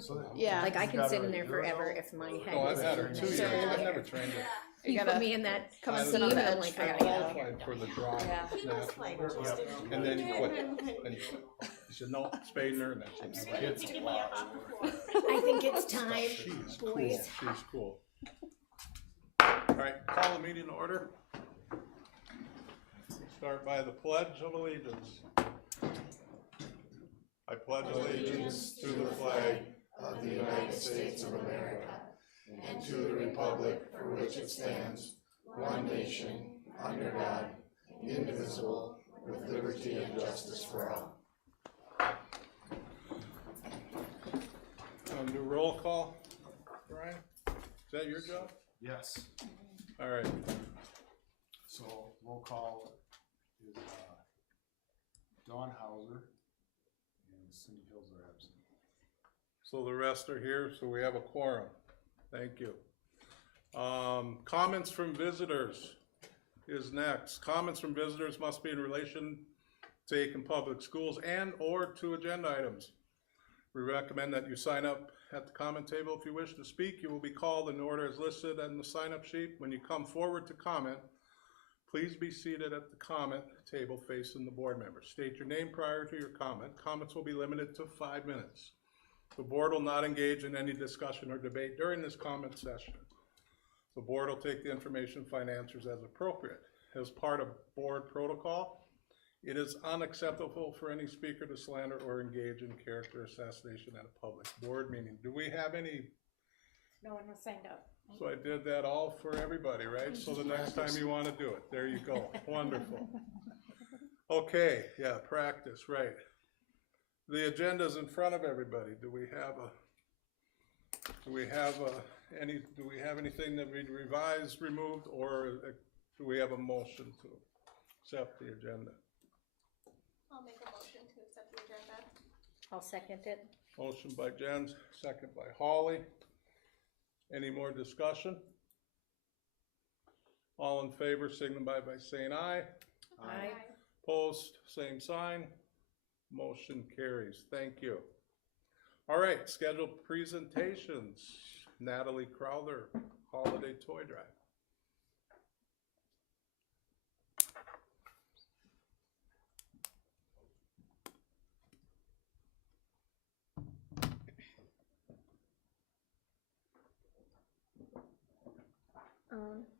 been? Yeah. Like I You can got sit it in there a year forever ago? if my head Oh, I've is had in it 2 there. years. So- I've never trained it. You gotta put me in that come and I sit on steam the and I'm edge like, for I a gotta while. get out of here. Qualified for the dry. Yeah. He was like, natural. just Yep. ignore And then you it. quit. Then you quit. He said, no, spaying her, and that's it. Kids Give a me lot. a I think it's time, She's cool. boys. She's cool. All right, call the meeting to order. Start by the Pledge of Allegiance. I pledge allegiance to the flag of the United States of America and to the republic for which it stands, one nation, under God, indivisible, with liberty and justice for all. Do roll call. Brian, is that your job? Yes. All right. So roll call is Dawn Hauser and Cindy Hills are absent. So the rest are here, so we have a quorum. Thank you. Comments from visitors is next. Comments from visitors must be in relation to Aiken Public Schools and or to agenda items. We recommend that you sign up at the comment table if you wish to speak. You will be called in order as listed on the sign-up sheet. When you come forward to comment, please be seated at the comment table facing the board members. State your name prior to your comment. Comments will be limited to 5 minutes. The board will not engage in any discussion or debate during this comment session. The board will take the information, find answers as appropriate. As part of board protocol, it is unacceptable for any speaker to slander or engage in character assassination at a public board meeting. Do we have any? No one was signed up. So I did that all for everybody, right? So the next time you want to do it, there you go. Wonderful. Okay, yeah, practice, right. The agenda's in front of everybody. Do we have anything that we revised, removed, or do we have a motion to accept the agenda? I'll make a motion to accept the agenda. I'll second it. Motion by Jen, second by Holly. Any more discussion? All in favor, signify by saying aye. Aye. Opposed, same sign. Motion carries. Thank you. All right, scheduled presentations. Natalie Crowther, Holiday Toy Drive.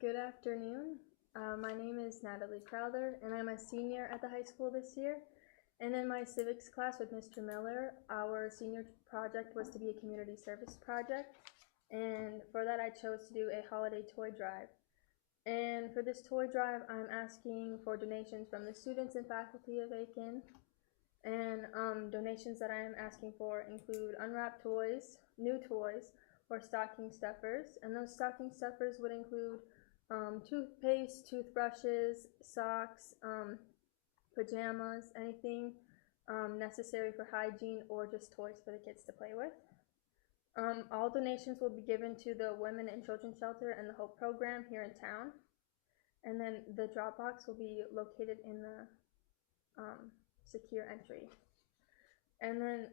Good afternoon. My name is Natalie Crowther, and I'm a senior at the high school this year. And in my civics class with Mr. Miller, our senior project was to be a community service project. And for that, I chose to do a holiday toy drive. And for this toy drive, I'm asking for donations from the students and faculty of Aiken. And donations that I am asking for include unwrapped toys, new toys, or stocking stuffers. And those stocking stuffers would include toothpaste, toothbrushes, socks, pajamas, anything necessary for hygiene, or just toys for the kids to play with. All donations will be given to the Women and Children Shelter and the Hope Program here in town. And then the drop box will be located in the secure entry. And then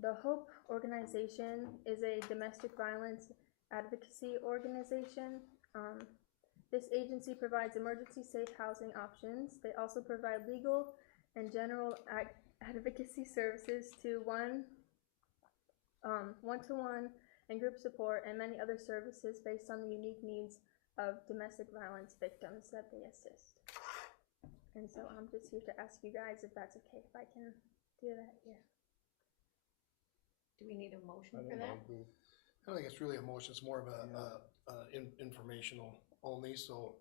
the Hope organization is a domestic violence advocacy organization. This agency provides emergency safe housing options. They also provide legal and general advocacy services to one-to-one and group support and many other services based on the unique needs of domestic violence victims that they assist. And so I'm just here to ask you guys if that's okay, if I can do that here. Do we need a motion I for don't that? know who. I don't think it's really a motion, it's more of informational only, so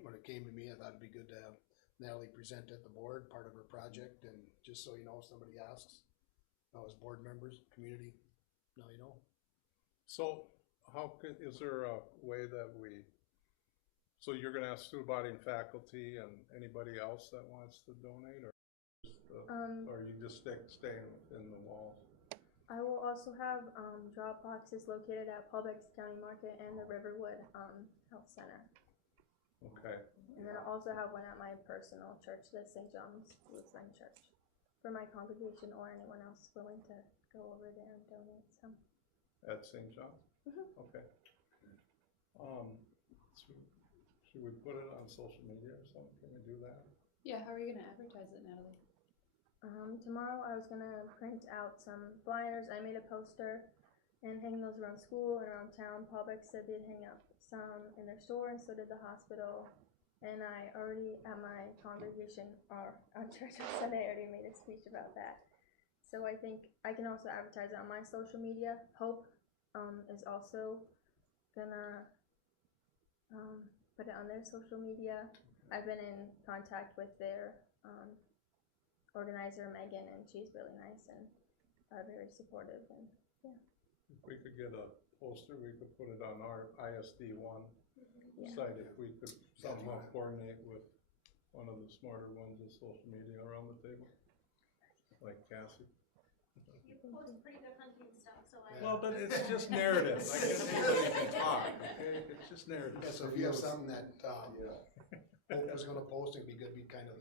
when it came to me, I thought it'd be good to have Natalie present at the board, part of her project, and just so you know, if somebody asks, as board members, community, now you know. So is there a way that so you're gonna ask student body and faculty and anybody else that wants to donate, or are you just staying in the walls? I will also have drop boxes located at Paulbeck's County Market and the Riverwood Health Center. Okay. And then I'll also have one at my personal church, the St. John's Lutheran Church, for my congregation or anyone else willing to go over there at St. John's? Okay. Should we put it on social media or something? Can we do that? Yeah, how are you gonna advertise it, Natalie? Tomorrow I was gonna print out some flyers. I made a poster and hang those around school and around town. Paul Beck said they'd hang up some in their store, and so did the hospital. And I already, at my congregation or on church on Sunday, I already made a speech about that. So I think I can also advertise it on my social media. Hope is also gonna put it on their social media. I've been in contact with their organizer, Megan, and she's really nice and very supportive. And If we could get a poster, we could put it on our ISD1 Yeah. site. If we could somehow coordinate with one of the smarter ones with social media around the table, like Cassie. You post pretty good hunting stuff, so I. Well, but it's just narrative. I guess anybody can talk, okay? It's just narrative. Yeah, so if you have something that, Yeah. Hope was gonna post, it'd be good, we'd kind of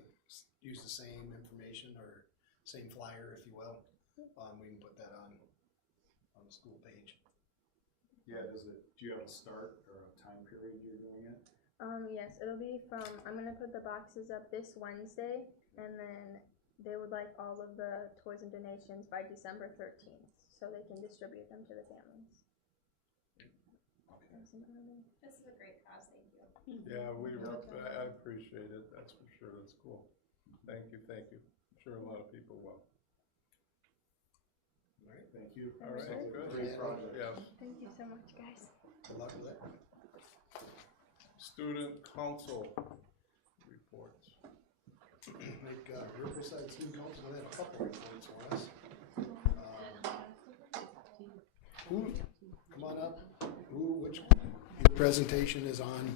use the same information or same flyer, if you will. We can put that on the school page. Yeah, do you have a start or a time period you're doing it? yes, it'll be from, I'm gonna put the boxes up this Wednesday, and then they would like all of the toys and donations by December 13th, so they can distribute them to the families. Okay. This is a great cause, thank you. Yeah, I appreciate it, that's for sure, that's cool. Thank you. I'm sure a lot of people will. All right, thank you. All right, Sounds like a good. great project. Yes. Thank you so much, guys. Good luck with it. Student council reports. Like, Riverside Student Council had a couple reports for us. Who, come on up, which presentation is on?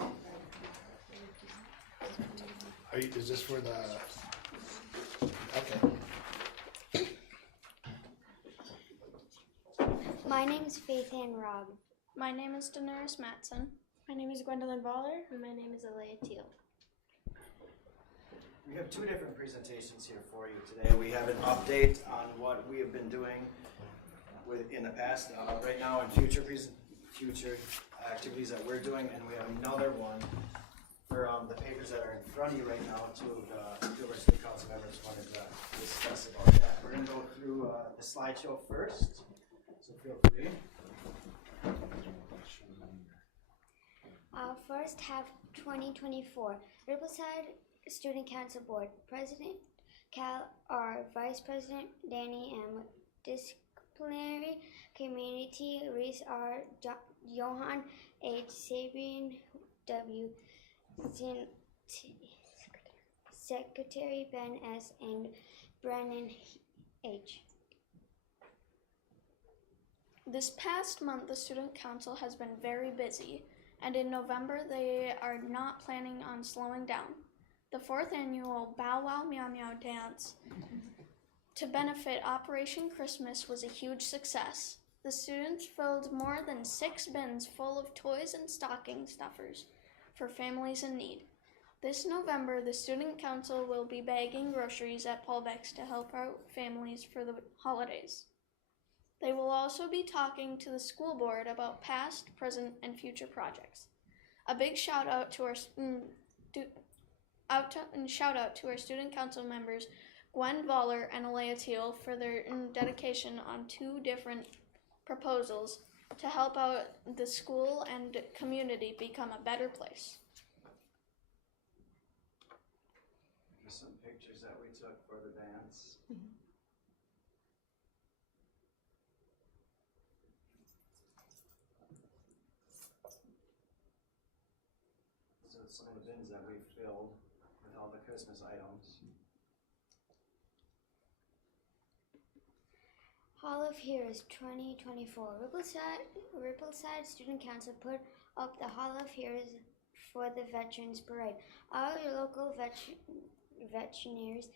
Is this for the, okay. My name is Faith Ann Robb. My name is Daenerys Matson. My name is Gwendolyn Baller. And my name is Alea Teal. We have two different presentations here for you today. We have an update on what we have been doing in the past, right now, and future activities that we're doing, and we have another one for the papers that are in front of you right now. Two of our student council members wanted to discuss about that. We're going to go through the slideshow first, so feel free. First half 2024. Riverside Student Council Board President Cal R. Vice President Danny M. Disciplinary Community Reese R. Johan H. Sabian W. Secretary Ben S. and Brennan H. This past month, the Student Council has been very busy, and in November, they are not planning on slowing down. The 4th annual Bow Wow Meow Meow dance to benefit Operation Christmas was a huge success. The students filled more than 6 bins full of toys and stocking stuffers for families in need. This November, the Student Council will be bagging groceries at Paul Beck's to help out families for the holidays. They will also be talking to the school board about past, present, and future projects. A big shout out to our student council members, Gwen Voller and Alea Teal, for their dedication on 2 different proposals to help out the school and community become a better place. Here's some pictures that we took for the dance. These are some of the bins that we filled with all the Christmas items. Hall of Heroes 2024. Rippleside Student Council put up the Hall of Heroes for the Veterans Parade. All your local veterinarians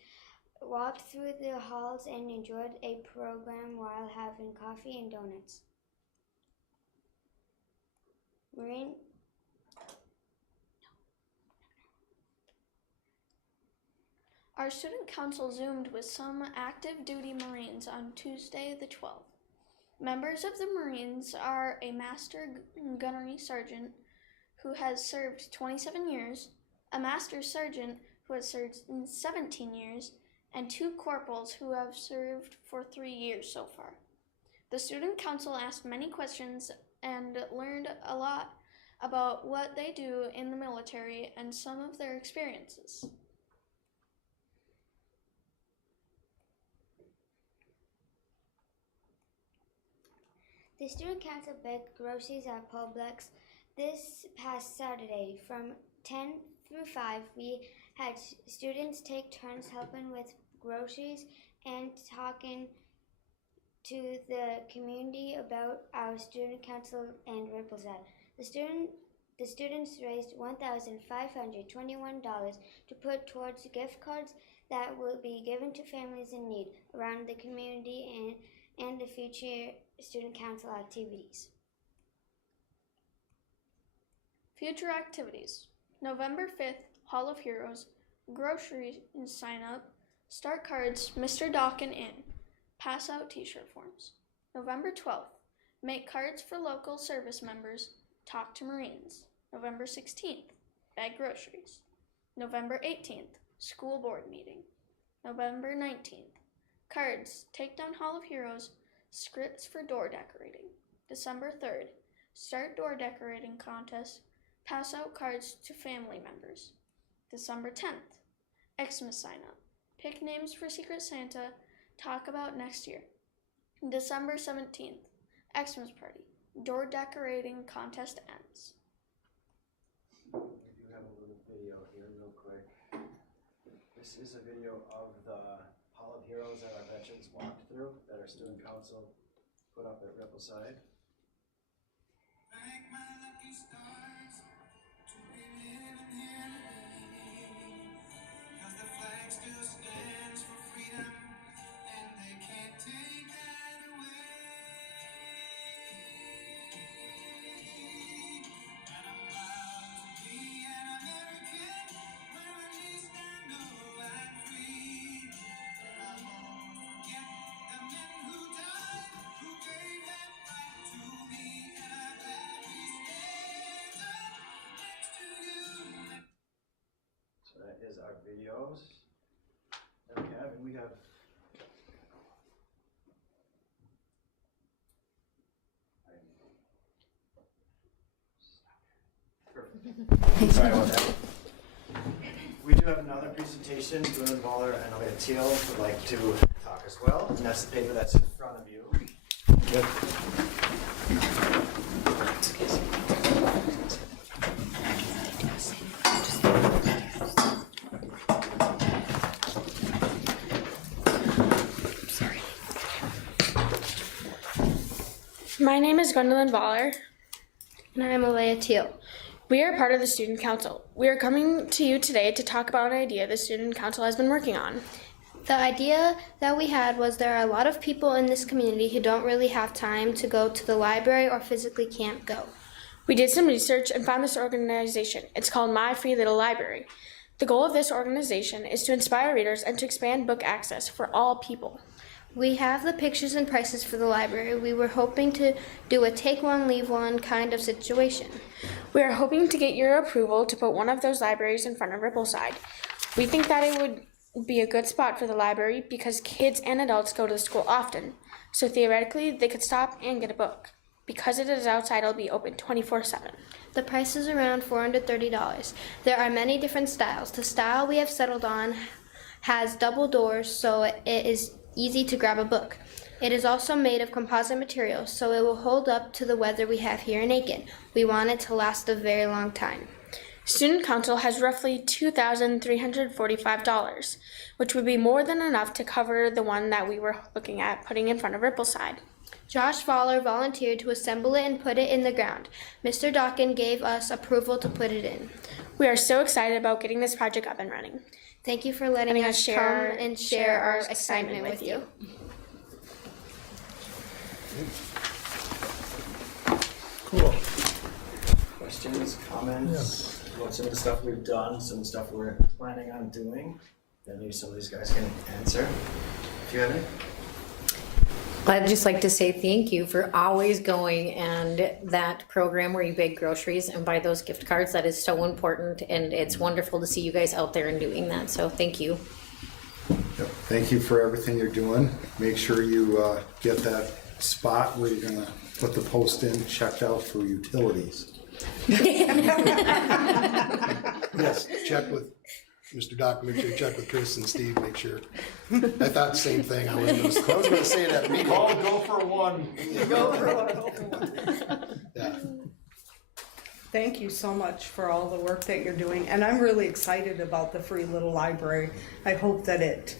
walked through the halls and enjoyed a program while having coffee and donuts. Our student council Zoomed with some active duty Marines on Tuesday the 12th. Members of the Marines are a master gunnery sergeant who has served 27 years, a master sergeant who has served 17 years, and 2 corporals who have served for 3 years so far. The student council asked many questions and learned a lot about what they do in the military and some of their experiences. The student council begged groceries at Publix this past Saturday. From 10 through 5, we had students take turns helping with groceries and talking to the community about our student council and Rippleside. The students raised $1,521 to put towards gift cards that will be given to families in need around the community and the future student council activities. Future activities. November 5th, Hall of Heroes, grocery sign up, start cards, Mr. Dawkin in, pass out t-shirt forms. November 12th, make cards for local service members, talk to Marines. November 16th, bag groceries. November 18th, school board meeting. November 19th, cards, take down Hall of Heroes, scripts for door decorating. December 3rd, start door decorating contest, pass out cards to family members. December 10th, Xmas sign up, pick names for Secret Santa, talk about next year. December 17th, Xmas party, door decorating contest ends. We do have a little video here real quick. This is a video of the Hall of Heroes that our veterans walked through, that our student council put up at Rippleside. Thank my lucky stars to be living here today, 'cause the flag still stands for freedom and they can't take that away. And I'm proud to be an American, where at least I know I'm free. I won't forget the men who died, who gave that right to me, and I'm glad we stand up next to you. So that is our videos that we have, and we have perfect. Sorry about that. We do have another presentation. Gwendolyn Baller and Elliot Teal would like to talk as well, and that's the paper that's in front of you. My name is Gwendolyn Baller. And I'm Alea Teal. We are part of the Student Council. We are coming to you today to talk about an idea the Student Council has been working on. The idea that we had was there are a lot of people in this community who don't really have time to go to the library or physically can't go. We did some research and found this organization. It's called My Free Little Library. The goal of this organization is to inspire readers and to expand book access for all people. We have the pictures and prices for the library. We were hoping to do a take one, leave one kind of situation. We are hoping to get your approval to put one of those libraries in front of Rippleside. We think that it would be a good spot for the library because kids and adults go to the school often, so theoretically they could stop and get a book. Because it is outside, it'll be open 24/7. The price is around $430. There are many different styles. The style we have settled on has double doors, so it is easy to grab a book. It is also made of composite materials, so it will hold up to the weather we have here in Aiken. We want it to last a very long time. Student Council has roughly $2,345, which would be more than enough to cover the one that we were looking at putting in front of Rippleside. Josh Fowler volunteered to assemble it and put it in the ground. Mr. Dawkin gave us approval to put it in. We are so excited about getting this project up and running. Thank you for letting us come and share our excitement with you. Cool. Questions, comments, about some of the stuff we've done, some of the stuff we're planning on doing, that maybe some of these guys can answer. If you have any? I'd just like to say thank you for always going and that program where you bag groceries and buy those gift cards. That is so important, and it's wonderful to see you guys out there and doing that, so thank you. Yep. Thank you for everything you're doing. Make sure you get that spot where you're gonna put the post in, checked out for utilities. Yes, check with Mr. Doc, make sure you check with Chris and Steve, make sure. I thought the same thing, I was gonna say it at a meeting. Go for one. Yeah. Thank you so much for all the work that you're doing, and I'm really excited about the free little library. I hope that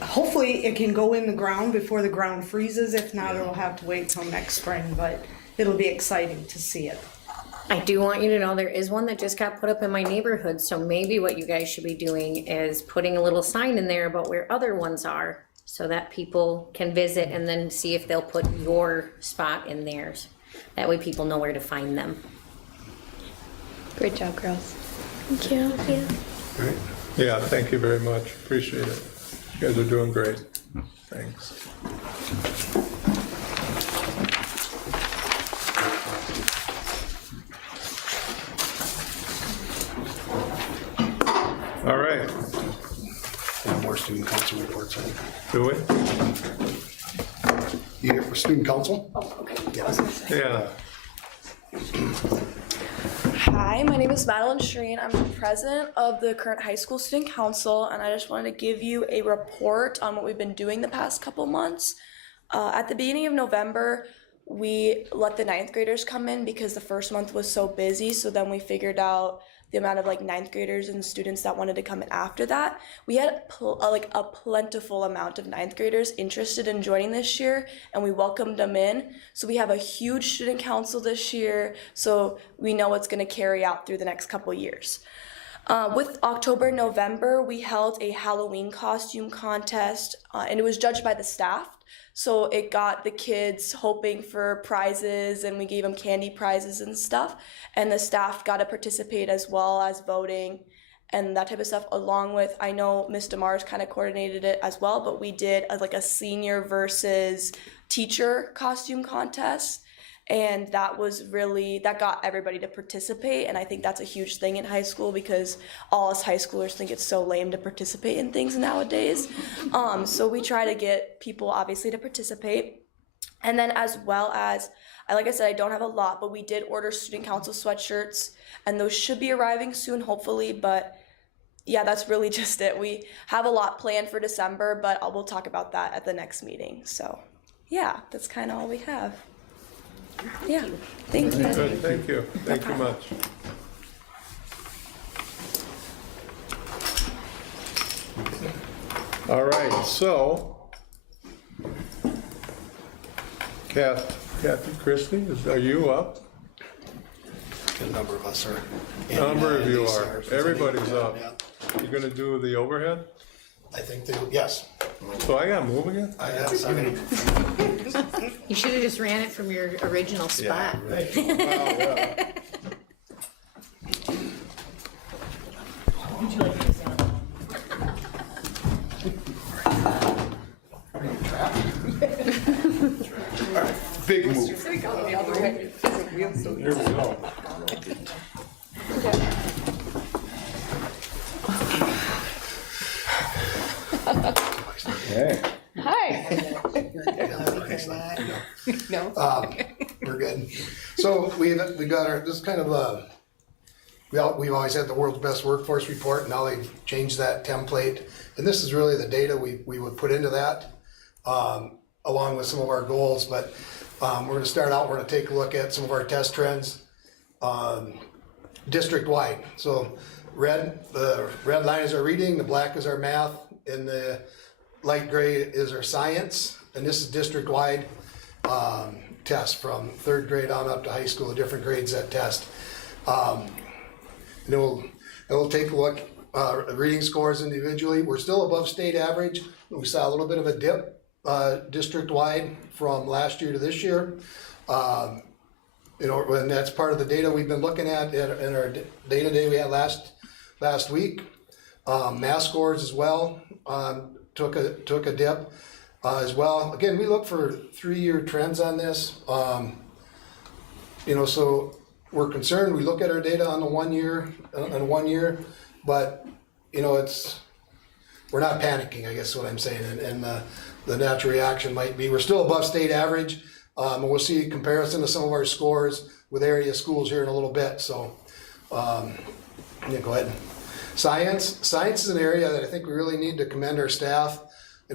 hopefully it can go in the ground before the ground freezes. If not, it'll have to wait till next spring, but it'll be exciting to see it. I do want you to know there is one that just got put up in my neighborhood, so maybe what you guys should be doing is putting a little sign in there about where other ones are, so that people can visit and then see if they'll put your spot in theirs. That way people know where to find them. Great job, girls. Thank you. Right. Yeah, thank you very much. Appreciate it. You guys are doing great. Thanks. All right. And more student council reports. Do we? You here for student council? Oh, okay. Yeah. Hi, my name is Madeline Shreen. I'm the president of the current high school student council, and I just wanted to give you a report on what we've been doing the past couple months. At the beginning of November, we let the 9th graders come in because the first month was so busy, so then we figured out the amount of 9th graders and students that wanted to come in after that. We had a plentiful amount of 9th graders interested in joining this year, and we welcomed them in. So we have a huge student council this year, so we know it's going to carry out through the next couple years. With October, November, we held a Halloween costume contest, and it was judged by the staff. So it got the kids hoping for prizes, and we gave them candy prizes and stuff. And the staff got to participate as well as voting and that type of stuff, along with, I know Ms. DeMars kind of coordinated it as well, but we did a senior versus teacher costume contest. And that got everybody to participate, and I think that's a huge thing in high school because all us high schoolers think it's so lame to participate in things nowadays. So we try to get people obviously to participate. And then as well as, like I said, I don't have a lot, but we did order student council sweatshirts, and those should be arriving soon, hopefully, but yeah, that's really just it. We have a lot planned for December, but we'll talk about that at the next meeting. So yeah, that's kind of all we have. Yeah, thank you. Good, thank you. Thank you much. All right, so Kathy Christie, are you up? A number of us are. A number of you are. Everybody's Everybody's up. You gonna do the overhead? I think yes. So I gotta move again? I have some. You should have just ran it from your original spot. Thank you. Wow, yeah. Big move. Here we go. Hey. Hi. No. We're good. So we got our, this is kind of we've always had the world's best workforce report. Now they've changed that template. And this is really the data we would put into that, along with some of our goals. But we're gonna start out, we're gonna take a look at some of our test trends, district-wide. So the red line is our reading, the black is our math, and the light gray is our science. And this is district-wide test from 3rd grade on up to high school, the different grades that test. And we'll take a look at reading scores individually. We're still above state average. We saw a little bit of a dip district-wide from last year to this year. And that's part of the data we've been looking at in our data day we had last week. Math scores as well took a dip. as well. Again, we look for 3-year trends on this. So we're concerned, we look at our data on the 1 year, but, we're not panicking, I guess is what I'm saying, and the natural reaction might be, we're still above state average, and we'll see a comparison to some of our scores with area schools here in a little bit, so, go ahead. Science is an area that I think we really need to commend our staff.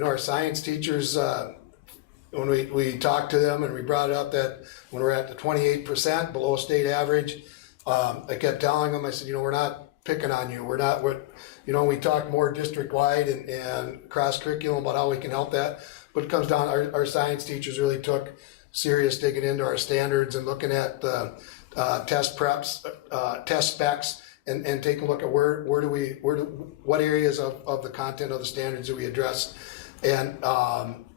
Our science teachers, when we talked to them and we brought it up that when we're at the 28% below state average, I kept telling them, I said, we're not picking on you. We're not we talk more district-wide and cross-curriculum about how we can help that. But it comes down, our science teachers really took serious digging into our standards and looking at the test preps, test specs, and taking a look at what areas of the content of the standards do we address. And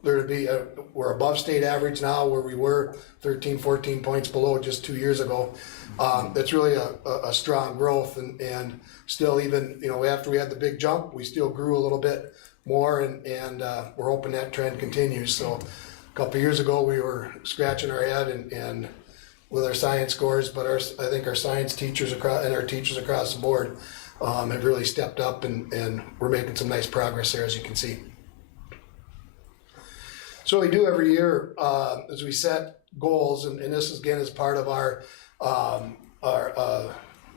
we're above state average now, where we were 13, 14 points below just 2 years ago. That's really a strong growth, and still, even after we had the big jump, we still grew a little bit more, and we're hoping that trend continues. So a couple of years ago, we were scratching our head and with our science scores, but I think our science teachers and our teachers across the board have really stepped up, and we're making some nice progress there, as you can see. So we do every year as we set goals, and this again is part of our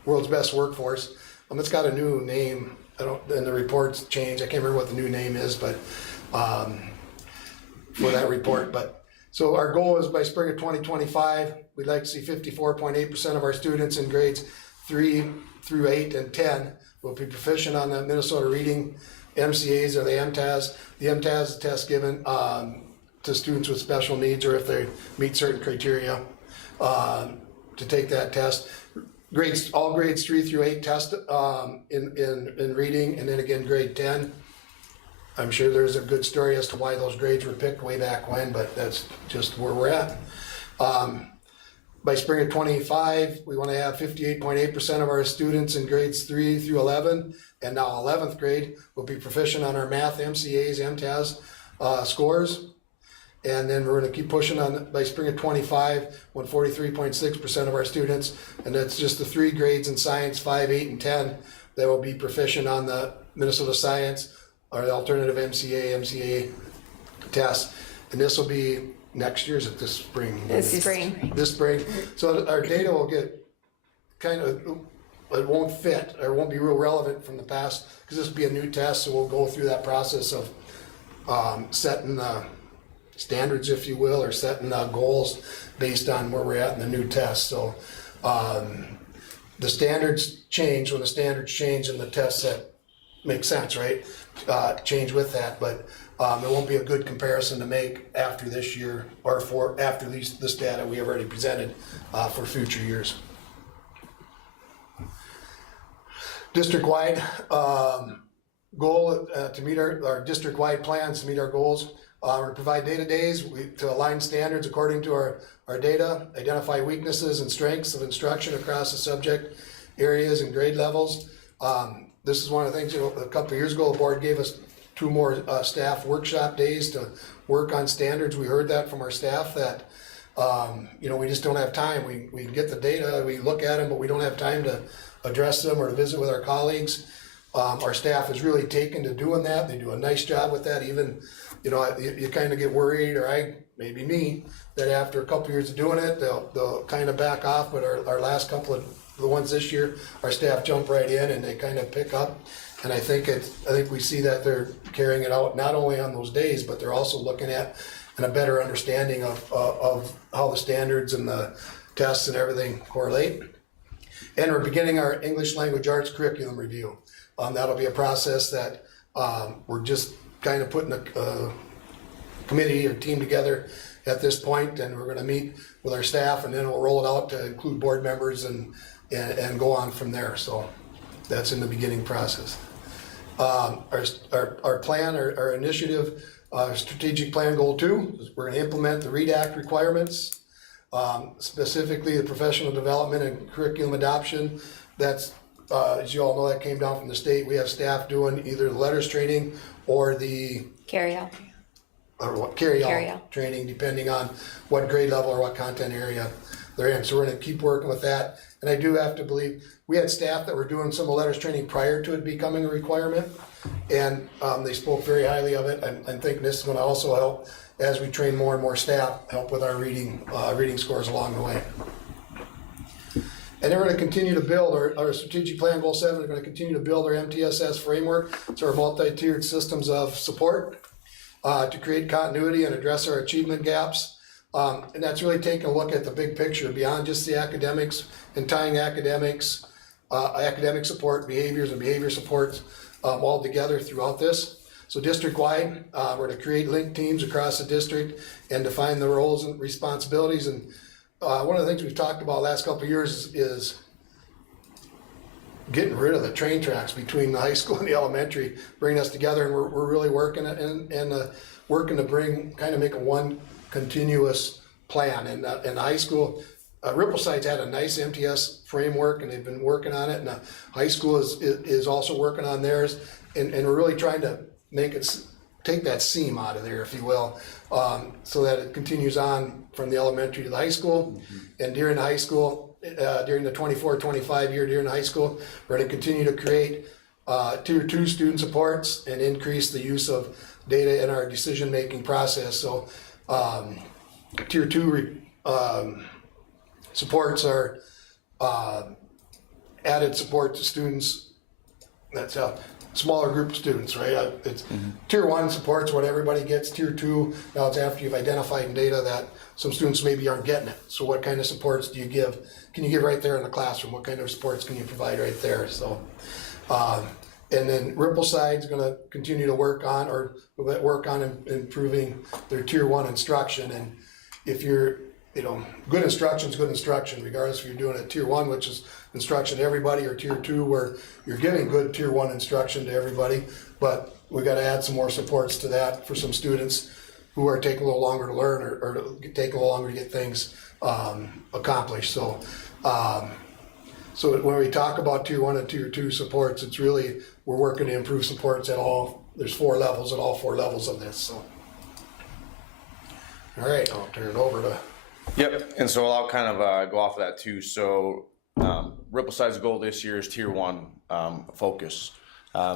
World's Best Workforce. It's got a new name. And the report's changed. I can't remember what the new name is, but for that report. But so our goal is by spring of 2025, we'd like to see 54.8% of our students in grades 3 through 8 and 10 will be proficient on the Minnesota Reading MCAs or the MTAS. The MTAS is a test given to students with special needs, or if they meet certain criteria to take that test. All grades 3 through 8 test in reading, and then again grade 10. I'm sure there's a good story as to why those grades were picked way back when, but that's just where we're at. By spring of 25, we want to have 58.8% of our students in grades 3 through 11, and now 11th grade, will be proficient on our math MCAs, MTAS scores. And then we're going to keep pushing on by spring of 25, when 43.6% of our students, and that's just the 3 grades in science, 5, 8, and 10, that will be proficient on the Minnesota Science or the alternative MCA test. And this will be next year's at this spring. This spring. So our data will get it won't fit, or it won't be real relevant from the past, because this will be a new test, so we'll go through that process of setting the standards, if you will, or setting goals based on where we're at in the new test. So the standards change when the standards change, and the test set makes sense, right? Change with that, but there won't be a good comparison to make after this year, or after this data we have already presented for future years. District-wide goal to meet our district-wide plans to meet our goals. To provide data days to align standards according to our data, identify weaknesses and strengths of instruction across the subject areas and grade levels. This is one of the things, a couple of years ago, the board gave us 2 more staff workshop days to work on standards. We heard that from our staff that, we just don't have time. We get the data, we look at them, but we don't have time to address them or to visit with our colleagues. Our staff is really taken to doing that. They do a nice job with that. Even, you kind of get worried, or maybe me, that after a couple years of doing it, they'll kind of back off. But our last couple of the ones this year, our staff jump right in and they kind of pick up. And I think we see that they're carrying it out not only on those days, but they're also looking at and a better understanding of how the standards and the tests and everything correlate. And we're beginning our English language arts curriculum review. That'll be a process that we're just kind of putting a committee or team together at this point, and we're going to meet with our staff, and then we'll roll it out to include board members and go on from there. So that's in the beginning process. Our plan, our initiative, strategic plan goal 2, is we're going to implement the READ Act requirements, specifically the professional development and curriculum adoption. That's as you all know, that came down from the state. We have staff doing either the letters training or the Carry out. or what carry-out Carry-out. training, depending on what grade level or what content area they're in. So we're gonna keep working with that. And I do have to believe, we had staff that were doing some of the letters training prior to it becoming a requirement. And they spoke very highly of it. I'm thinking this is gonna also help as we train more and more staff, help with our reading scores along the way. And then we're gonna continue to build our strategic plan, goal 7, we're gonna continue to build our MTSS framework. It's our multi-tiered systems of support to create continuity and address our achievement gaps. And that's really taking a look at the big picture beyond just the academics and tying academics, academic support, behaviors and behavior supports all together throughout this. So district-wide, we're to create linked teams across the district and define the roles and responsibilities. And one of the things we've talked about the last couple of years is getting rid of the train tracks between the high school and the elementary, bringing us together, and we're really working and working to make a one continuous plan. And the high school, Rippleside's had a nice MTS framework, and they've been working on it, and the high school is also working on theirs, and we're really trying to make it take that seam out of there, if you will, so that it continues on from the elementary to the high school. And during the high school, during the 24-25 year during the high school, we're going to continue to create tier 2 student supports and increase the use of data in our decision making process. So tier 2 supports are added support to students. That's a smaller group of students, right? It's tier 1 supports what everybody gets. Tier 2, now it's after you've identified data that some students maybe aren't getting it. So what kind of supports do you give? Can you give right there in the classroom? What kind of supports can you provide right there? So, and then Rippleside's going to continue to work on improving their tier 1 instruction. And if you're, good instruction is good instruction, regardless if you're doing it tier 1, which is instruction to everybody, or tier 2, where you're giving good tier 1 instruction to everybody. But we got to add some more supports to that for some students who are taking a little longer to learn, or take a little longer to get things accomplished. So, so when we talk about tier 1 and tier 2 supports, it's really, we're working to improve supports at all. There's 4 levels at all 4 levels of this. So, all right, I'll turn it over to. Yep, and so I'll kind of go off of that too. So Rippleside's goal this year is tier 1 focus.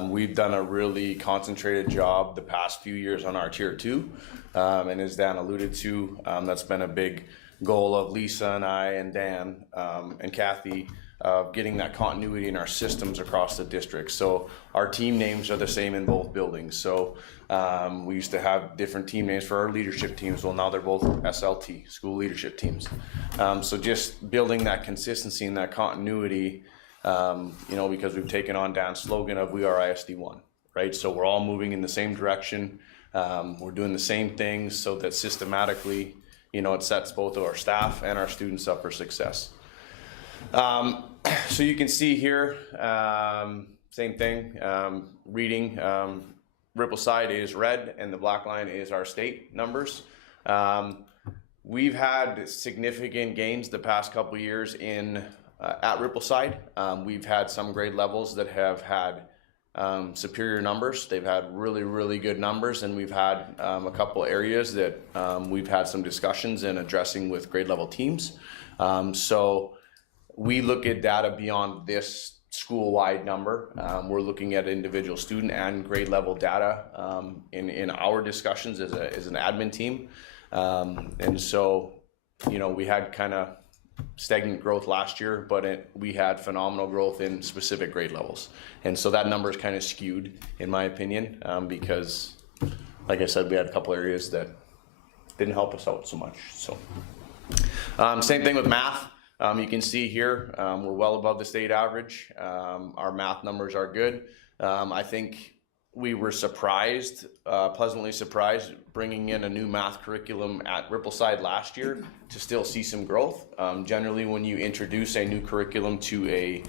We've done a really concentrated job the past few years on our tier 2, and as Dan alluded to, that's been a big goal of Lisa and I and Dan and Kathy, of getting that continuity in our systems across the district. So our team names are the same in both buildings. So we used to have different team names for our leadership teams. Well, now they're both SLT, school leadership teams. So just building that consistency and that continuity, because we've taken on Dan's slogan of "We are ISD1," right? So we're all moving in the same direction. We're doing the same things, so that systematically, it sets both of our staff and our students up for success. So you can see here, same thing, reading, Rippleside is red and the black line is our state numbers. We've had significant gains the past couple years at Rippleside. We've had some grade levels that have had superior numbers. They've had really, really good numbers, and we've had a couple areas that we've had some discussions in addressing with grade level teams. So we look at data beyond this school-wide number. We're looking at individual student and grade level data in our discussions as an admin team. And so, we had kind of stagnant growth last year, but we had phenomenal growth in specific grade levels. And so that number is kind of skewed, in my opinion, because, like I said, we had a couple areas that didn't help us out so much. So, same thing with math. You can see here, we're well above the state average. Our math numbers are good. I think we were surprised, pleasantly surprised, bringing in a new math curriculum at Rippleside last year to still see some growth. Generally, when you introduce a new curriculum to a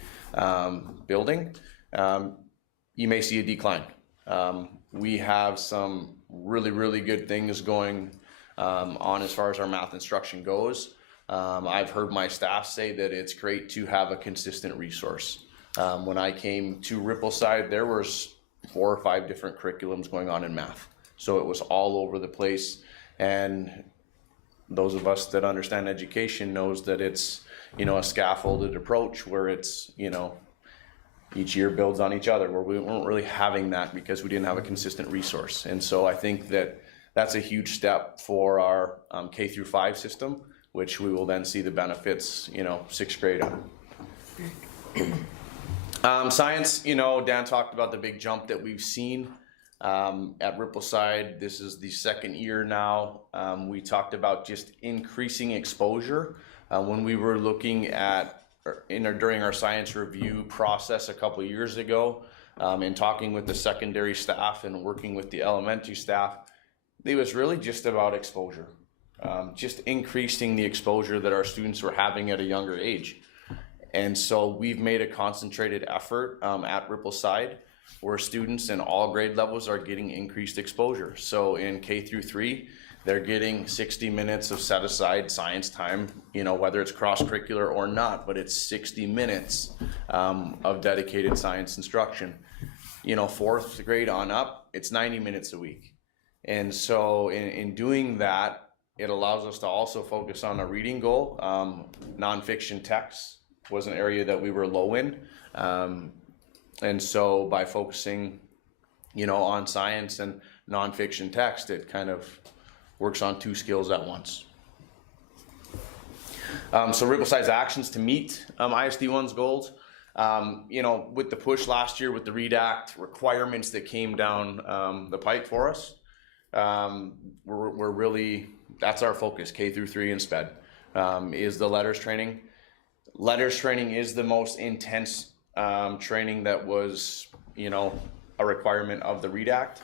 building, you may see a decline. We have some really, really good things going on as far as our math instruction goes. I've heard my staff say that it's great to have a consistent resource. When I came to Rippleside, there was 4 or 5 different curriculums going on in math. So it was all over the place. And those of us that understand education knows that it's, you know, a scaffolded approach where it's, you know, each year builds on each other, where we weren't really having that because we didn't have a consistent resource. And so I think that that's a huge step for our K through 5 system, which we will then see the benefits, you know, 6th grade on. Science, you know, Dan talked about the big jump that we've seen at Rippleside. This is the 2nd year now. We talked about just increasing exposure. When we were looking at during our science review process a couple of years ago, and talking with the secondary staff and working with the elementary staff, it was really just about exposure. Just increasing the exposure that our students were having at a younger age. And so we've made a concentrated effort at Rippleside where students in all grade levels are getting increased exposure. So in K through 3, they're getting 60 minutes of set aside science time, you know, whether it's cross-curricular or not, but it's 60 minutes of dedicated science instruction. You know, 4th grade on up, it's 90 minutes a week. And so in doing that, it allows us to also focus on a reading goal. Nonfiction texts was an area that we were low in. And so by focusing, you know, on science and nonfiction text, it kind of works on 2 skills at once. So Rippleside's actions to meet ISD1's goals. You know, with the push last year with the READ Act requirements that came down the pipe for us, we're really, that's our focus, K through 3 and SPED, is the letters training. Letters training is the most intense training that was, you know, a requirement of the READ Act.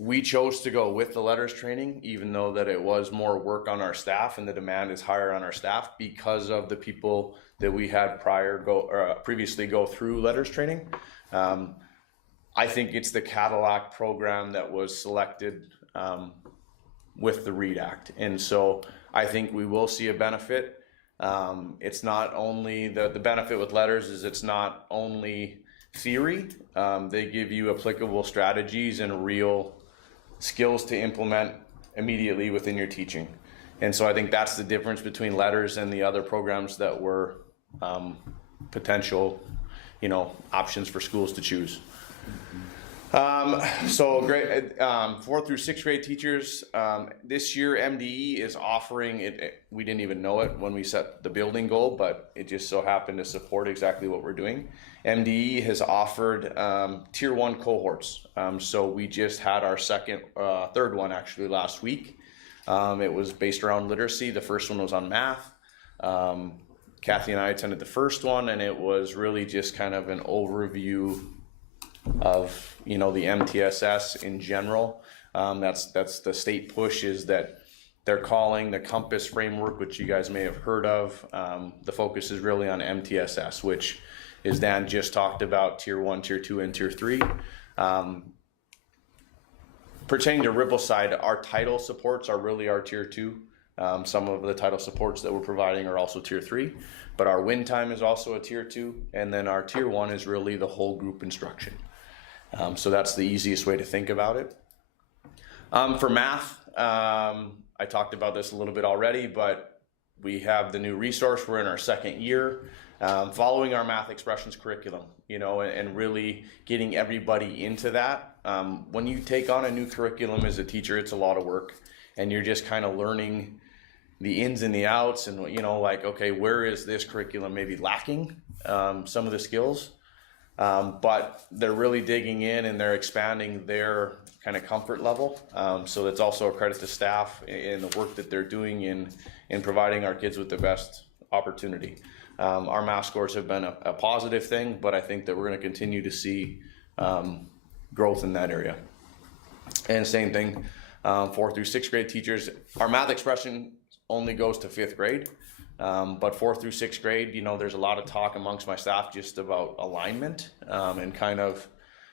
We chose to go with the letters training, even though that it was more work on our staff and the demand is higher on our staff because of the people that we had previously go through letters training. I think it's the Cadillac program that was selected with the READ Act. And so I think we will see a benefit. It's not only, the benefit with letters is it's not only theory, they give you applicable strategies and real skills to implement immediately within your teaching. And so I think that's the difference between letters and the other programs that were potential, you know, options for schools to choose. So grade 4th through 6th grade teachers, this year MDE is offering it. We didn't even know it when we set the building goal, but it just so happened to support exactly what we're doing. MDE has offered tier 1 cohorts. So we just had our third one actually last week. It was based around literacy. The first one was on math. Kathy and I attended the first one, and it was really just kind of an overview of, you know, the MTSS in general. That's the state push is that they're calling the Compass framework, which you guys may have heard of. The focus is really on MTSS, which is Dan just talked about, tier 1, tier 2, and tier 3. Pertaining to Rippleside, our title supports are really our tier 2. Some of the title supports that we're providing are also tier 3, but our win time is also a tier 2, and then our tier 1 is really the whole group instruction. So that's the easiest way to think about it. For math, I talked about this a little bit already, but we have the new resource. We're in our 2nd year, following our math expressions curriculum, you know, and really getting everybody into that. When you take on a new curriculum as a teacher, it's a lot of work, and you're just kind of learning the ins and the outs, and, you know, like, okay, where is this curriculum maybe lacking some of the skills? But they're really digging in and they're expanding their kind of comfort level. So that's also a credit to staff in the work that they're doing in providing our kids with the best opportunity. Our math scores have been a positive thing, but I think that we're going to continue to see growth in that area. And same thing, 4th through 6th grade teachers, our math expression only goes to 5th grade. But 4th through 6th grade, you know, there's a lot of talk amongst my staff just about alignment and kind of,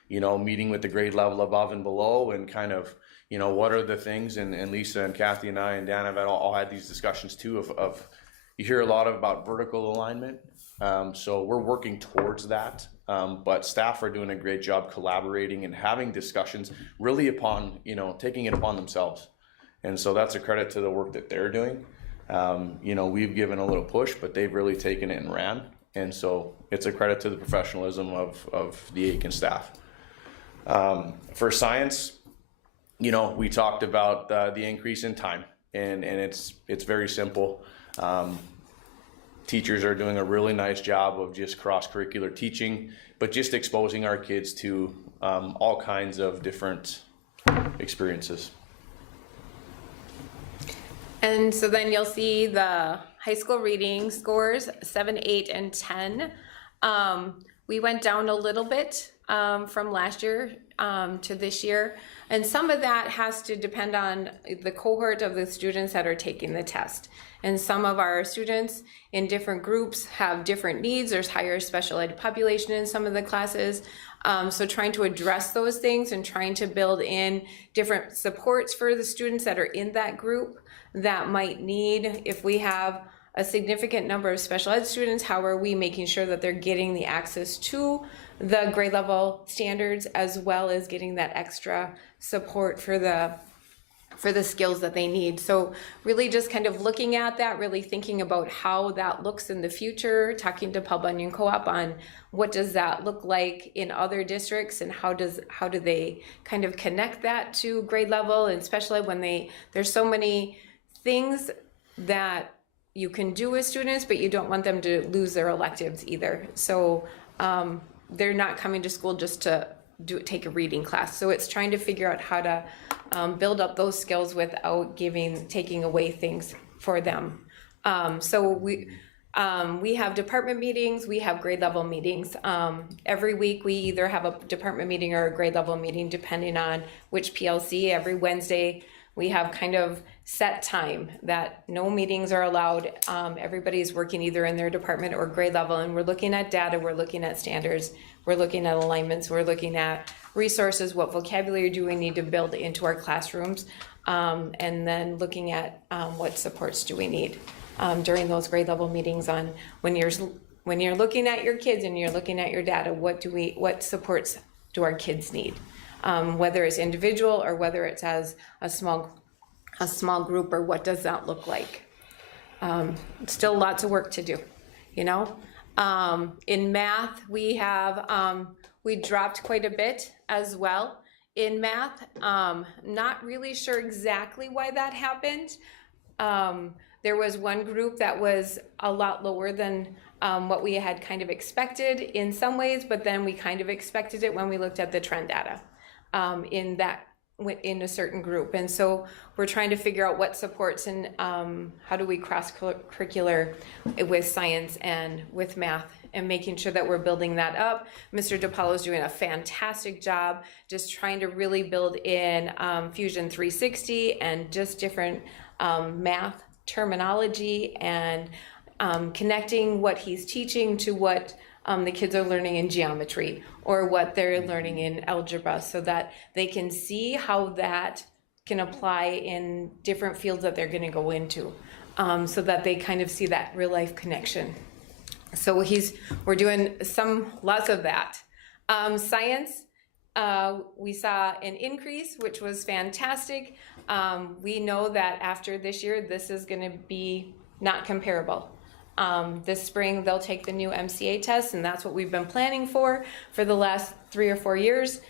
you know, meeting with the grade level above and below and kind of, you know, what are the things, and Lisa and Kathy and I and Dan have all had these discussions too of You hear a lot about vertical alignment, so we're working towards that. But staff are doing a great job collaborating and having discussions really upon, taking it upon themselves. And so that's a credit to the work that they're doing. We've given a little push, but they've really taken it and ran. And so it's a credit to the professionalism of the Aiken staff. For science, we talked about the increase in time, and it's very simple. Teachers are doing a really nice job of just cross-curricular teaching, but just exposing our kids to all kinds of different experiences. And so then you'll see the high school reading scores, 7, 8, and 10. We went down a little bit from last year to this year. And some of that has to depend on the cohort of the students that are taking the test. And some of our students in different groups have different needs. There's higher special ed population in some of the classes. So trying to address those things and trying to build in different supports for the students that are in that group that might need, if we have a significant number of special ed students, how are we making sure that they're getting the access to the grade level standards, as well as getting that extra support for the skills that they need. So really just kind of looking at that, really thinking about how that looks in the future, talking to Paul Bunyan Co-op on what does that look like in other districts, and how do they kind of connect that to grade level and special ed when there's so many things that you can do with students, but you don't want them to lose their electives either. So they're not coming to school just to take a reading class. So it's trying to figure out how to build up those skills without taking away things for them. So we have department meetings, we have grade level meetings. Every week we either have a department meeting or a grade level meeting, depending on which PLC. Every Wednesday we have kind of set time that no meetings are allowed. Everybody's working either in their department or grade level, and we're looking at data, we're looking at standards, we're looking at alignments, we're looking at resources, what vocabulary do we need to build into our classrooms, and then looking at what supports do we need during those grade level meetings on when you're looking at your kids and you're looking at your data, what supports do our kids need? Whether it's individual or whether it's as a small group, or what does that look like? Still lots of work to do, In math, we dropped quite a bit as well in math. Not really sure exactly why that happened. There was one group that was a lot lower than what we had kind of expected in some ways, but then we kind of expected it when we looked at the trend data in a certain group. And so we're trying to figure out what supports and how do we cross-curricular with science and with math, and making sure that we're building that up. Mr. DePaulo's doing a fantastic job just trying to really build in Fusion 360 and just different math terminology, and connecting what he's teaching to what the kids are learning in geometry or what they're learning in algebra, so that they can see how that can apply in different fields that they're going to go into, so that they kind of see that real life connection. So we're doing lots of that. Science, we saw an increase, which was fantastic. We know that after this year, this is going to be not comparable. This spring, they'll take the new MCA test, and that's what we've been planning for the last 3 or 4 years.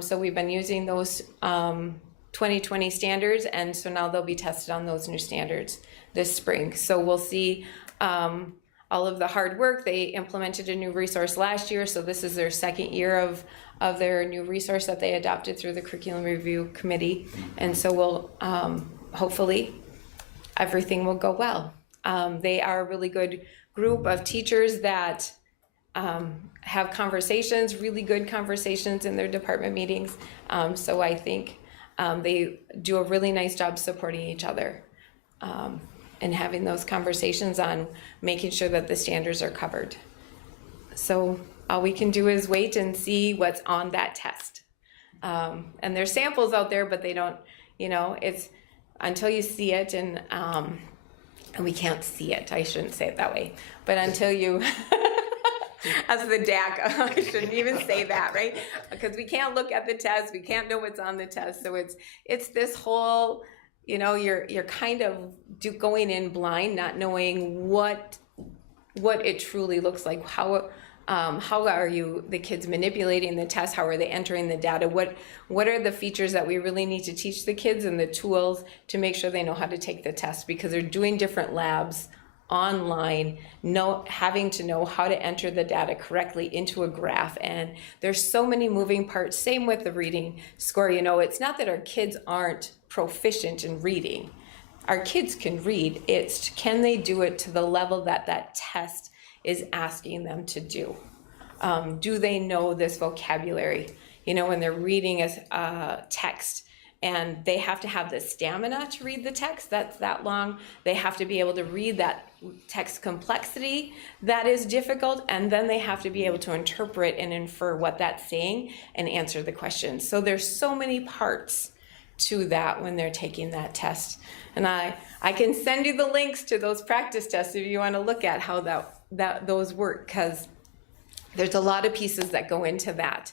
So we've been using those 2020 standards, and so now they'll be tested on those new standards this spring. So we'll see all of the hard work. They implemented a new resource last year, so this is their second year of their new resource that they adopted through the Curriculum Review Committee. And so we'll, hopefully, everything will go well. They are a really good group of teachers that have conversations, really good conversations in their department meetings. So I think they do a really nice job supporting each other and having those conversations on making sure that the standards are covered. So all we can do is wait and see what's on that test. And there's samples out there, but they don't, it's until you see it and and we can't see it. I shouldn't say it that way, but until you, as the DAC, I shouldn't even say that, right? Because we can't look at the test, we can't know what's on the test. So it's this whole, you know, you're kind of going in blind, not knowing what it truly looks like. How are the kids manipulating the test? How are they entering the data? What are the features that we really need to teach the kids and the tools to make sure they know how to take the test? Because they're doing different labs online, having to know how to enter the data correctly into a graph. And there's so many moving parts. Same with the reading score. You know, it's not that our kids aren't proficient in reading. Our kids can read. It's can they do it to the level that that test is asking them to do? Do they know this vocabulary? You know, when they're reading a text, and they have to have the stamina to read the text that's that long. They have to be able to read that text complexity that is difficult, and then they have to be able to interpret and infer what that's saying and answer the questions. So there's so many parts to that when they're taking that test. And I can send you the links to those practice tests if you want to look at how those work, because there's a lot of pieces that go into that.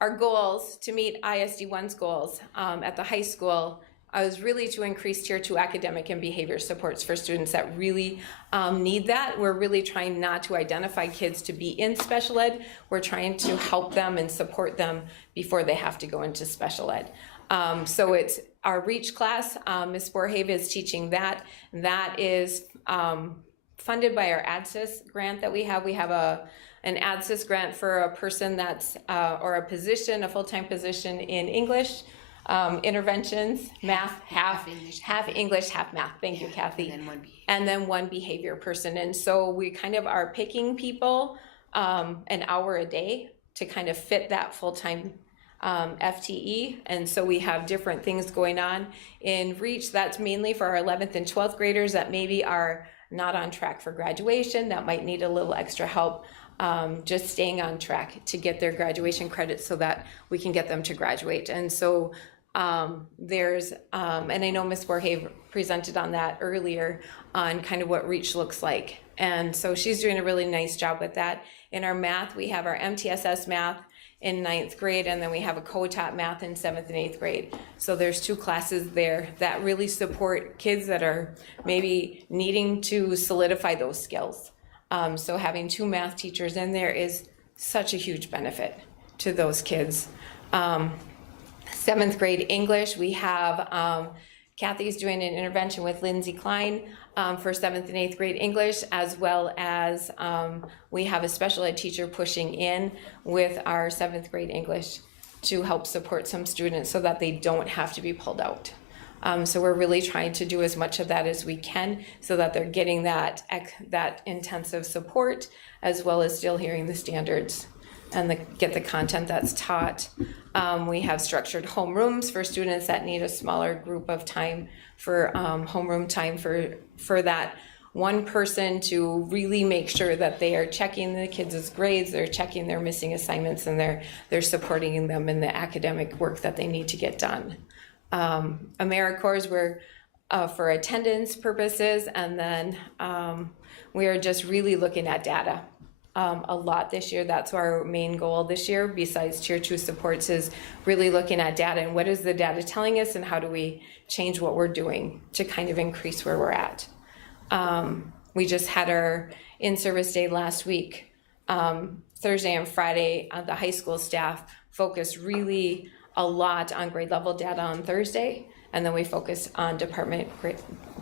Our goals to meet ISD1's goals at the high school is really to increase Tier 2 academic and behavior supports for students that really need that. We're really trying not to identify kids to be in special ed. We're trying to help them and support them before they have to go into special ed. So it's our REACH class. Ms. Borhave is teaching that. That is funded by our ADSYS grant that we have. We have an ADSYS grant for a person that's, or a position, a full-time position in English, interventions, math, half English, half math. Thank you, Kathy. And then one behavior person. And so we kind of are picking people an hour a day to kind of fit that full-time FTE. And so we have different things going on. In REACH, that's mainly for our 11th and 12th graders that maybe are not on track for graduation, that might need a little extra help just staying on track to get their graduation credits so that we can get them to graduate. And so there's, and I know Ms. Borhave presented on that earlier on kind of what REACH looks like. And so she's doing a really nice job with that. In our math, we have our MTSS math in 9th grade, and then we have a co-taught math in 7th and 8th grade. So there's 2 classes there that really support kids that are maybe needing to solidify those skills. So having 2 math teachers in there is such a huge benefit to those kids. 7th grade English, we have Kathy's doing an intervention with Lindsay Klein for 7th and 8th grade English, as well as we have a special ed teacher pushing in with our 7th grade English to help support some students so that they don't have to be pulled out. So we're really trying to do as much of that as we can so that they're getting that intensive support, as well as still hearing the standards and get the content that's taught. We have structured homerooms for students that need a smaller group of time for homeroom time for that one person to really make sure that they are checking the kids' grades, they're checking their missing assignments, and they're supporting them in the academic work that they need to get done. AmeriCorps were for attendance purposes, and then we are just really looking at data a lot this year. That's our main goal this year, besides Tier 2 supports, is really looking at data and what is the data telling us and how do we change what we're doing to kind of increase where we're at. We just had our in-service day last week. Thursday and Friday, the high school staff focused really a lot on grade level data on Thursday, and then we focus on department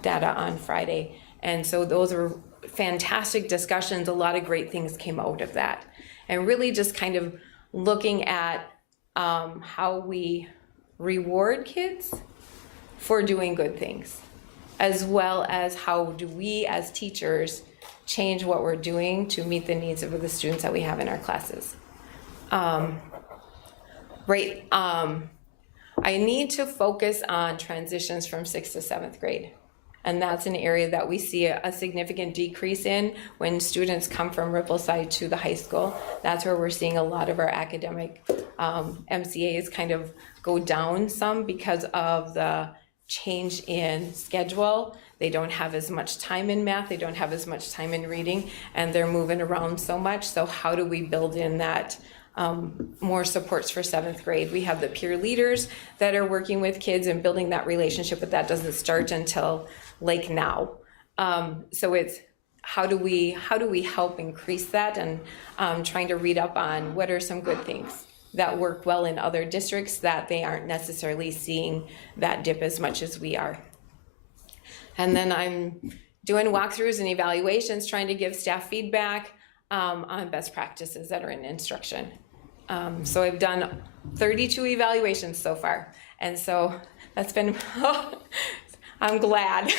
data on Friday. And so those are fantastic discussions. A lot of great things came out of that. And really just kind of looking at how we reward kids for doing good things, as well as how do we as teachers change what we're doing to meet the needs of the students that we have in our classes. I need to focus on transitions from 6th to 7th grade. And that's an area that we see a significant decrease in when students come from Rippleside to the high school. That's where we're seeing a lot of our academic MCAs kind of go down some because of the change in schedule. They don't have as much time in math, they don't have as much time in reading, and they're moving around so much. So how do we build in that more supports for 7th grade? We have the peer leaders that are working with kids and building that relationship, but that doesn't start until like now. So it's how do we help increase that, and trying to read up on what are some good things that work well in other districts that they aren't necessarily seeing that dip as much as we are. And then I'm doing walkthroughs and evaluations, trying to give staff feedback on best practices that are in instruction. So I've done 32 evaluations so far, and so that's been, I'm glad.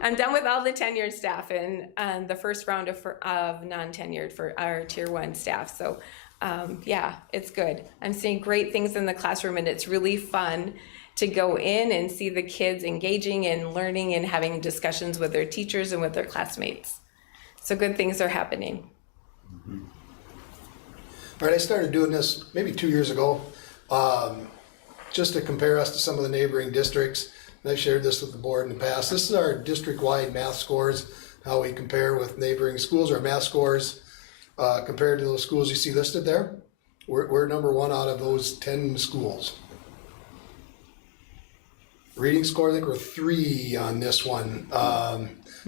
I'm done with all the tenured staff and the first round of non-tenured for our tier 1 staff. So yeah, it's good. I'm seeing great things in the classroom, and it's really fun to go in and see the kids engaging and learning and having discussions with their teachers and with their classmates. So good things are happening. All right, I started doing this maybe 2 years ago, just to compare us to some of the neighboring districts. And I've shared this with the board in the past. This is our district-wide math scores, how we compare with neighboring schools. Our math scores compared to those schools you see listed there. We're number 1 out of those 10 schools. Reading score, I think we're 3 on this one.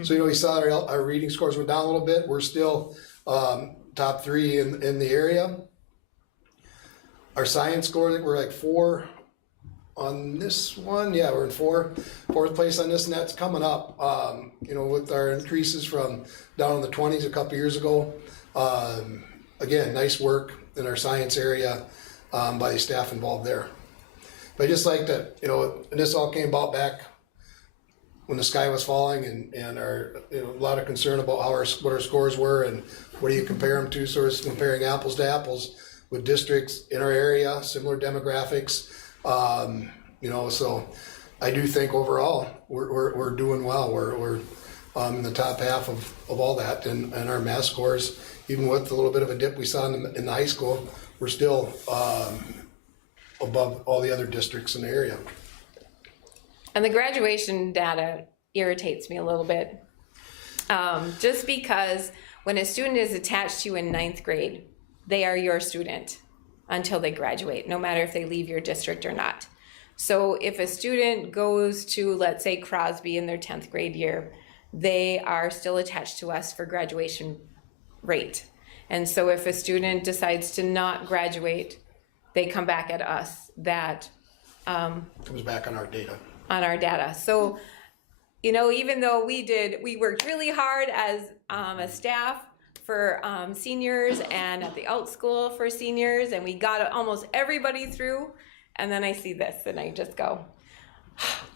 So, we saw our reading scores went down a little bit. We're still top 3 in the area. Our science score, I think we're like 4 on this one. Yeah, we're in 4th place on this, and that's coming up, with our increases from down in the 20s a couple years ago. Again, nice work in our science area by the staff involved there. But I just like that, and this all came about back when the sky was falling, and our, a lot of concern about what our scores were and what do you compare them to. So it's comparing apples to apples with districts in our area, similar demographics. So I do think overall we're doing well. We're in the top half of all that, and our math scores, even with a little bit of a dip we saw in the high school, we're still above all the other districts in the area. And the graduation data irritates me a little bit. Just because when a student is attached to you in 9th grade, they are your student until they graduate, no matter if they leave your district or not. So if a student goes to, let's say, Crosby in their 10th grade year, they are still attached to us for graduation rate. And so if a student decides to not graduate, they come back at us. That comes back on our data. So, even though we worked really hard as a staff for seniors and at the out school for seniors, and we got almost everybody through, and then I see this and I just go,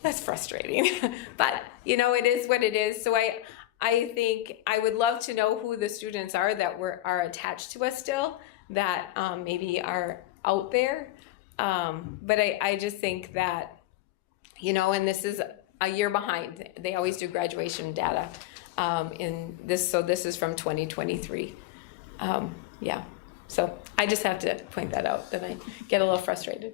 that's frustrating. But, it is what it is. So I think I would love to know who the students are that are attached to us still, that maybe are out there. But I just think that, and this is a year behind. They always do graduation data in this, so this is from 2023. Yeah, so I just have to point that out, that I get a little frustrated.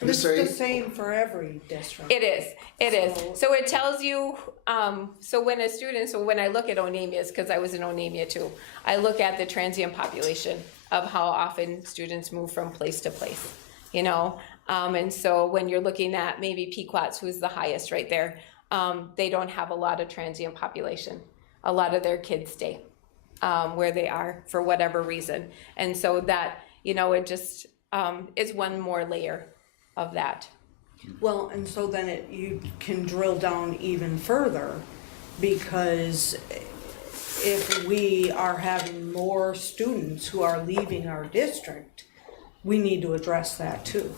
And it's the same for every district. It is. So it tells you, so when I look at Onamia's, because I was in Onamia too, I look at the transient population of how often students move from place to place, and so when you're looking at maybe Pequot's, who's the highest right there, they don't have a lot of transient population. A lot of their kids stay where they are for whatever reason. And so that, it just is one more layer of that. Well, and so then you can drill down even further, because if we are having more students who are leaving our district, we need to address that too,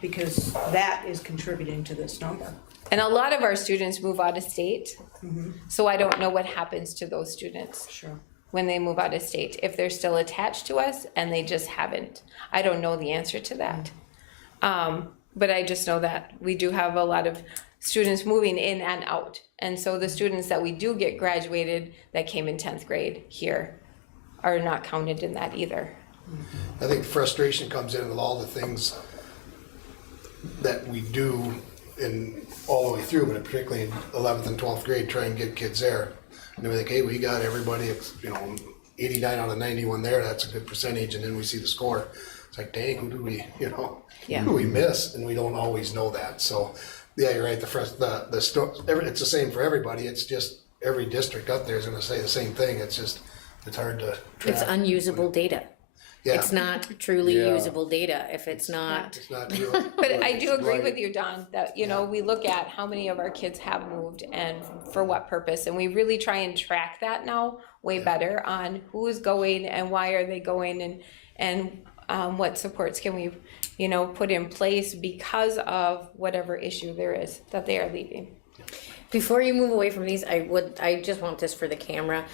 because that is contributing to this number. And a lot of our students move out of state, so I don't know what happens to those students when they move out of state. If they're still attached to us and they just haven't. I don't know the answer to that. But I just know that we do have a lot of students moving in and out. And so the students that we do get graduated that came in 10th grade here are not counted in that either. I think frustration comes in with all the things that we do in all the way through, but particularly in 11th and 12th grade, try and get kids there. And then we think, hey, we got everybody, it's, 89 out of 91 there, that's a good percentage, and then we see the score. It's like, dang, who do we, who do we miss? And we don't always know that. So, yeah, you're right. It's the same for everybody. It's just every district up there is going to say the same thing. It's hard to track. It's unusable data. Yeah. It's not truly usable data if it's not. It's not real. But I do agree with you, Don, that, we look at how many of our kids have moved and for what purpose. And we really try and track that now way better on who is going and why are they going and what supports can we, put in place because of whatever issue there is that they are leaving. Before you move away from these, I just want this for the camera.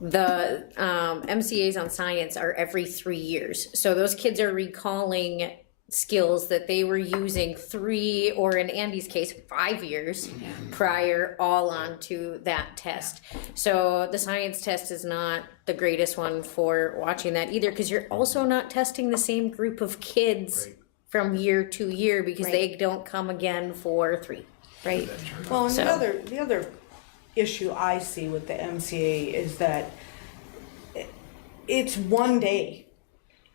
The MCAs on science are every 3 years. So those kids are recalling skills that they were using 3, or in Andy's case, 5 years prior, all onto that test. So the science test is not the greatest one for watching that either, because you're also not testing the same group of kids from year to year, because they don't come again for 3. Right. Well, and the other issue I see with the MCA is that it's one day.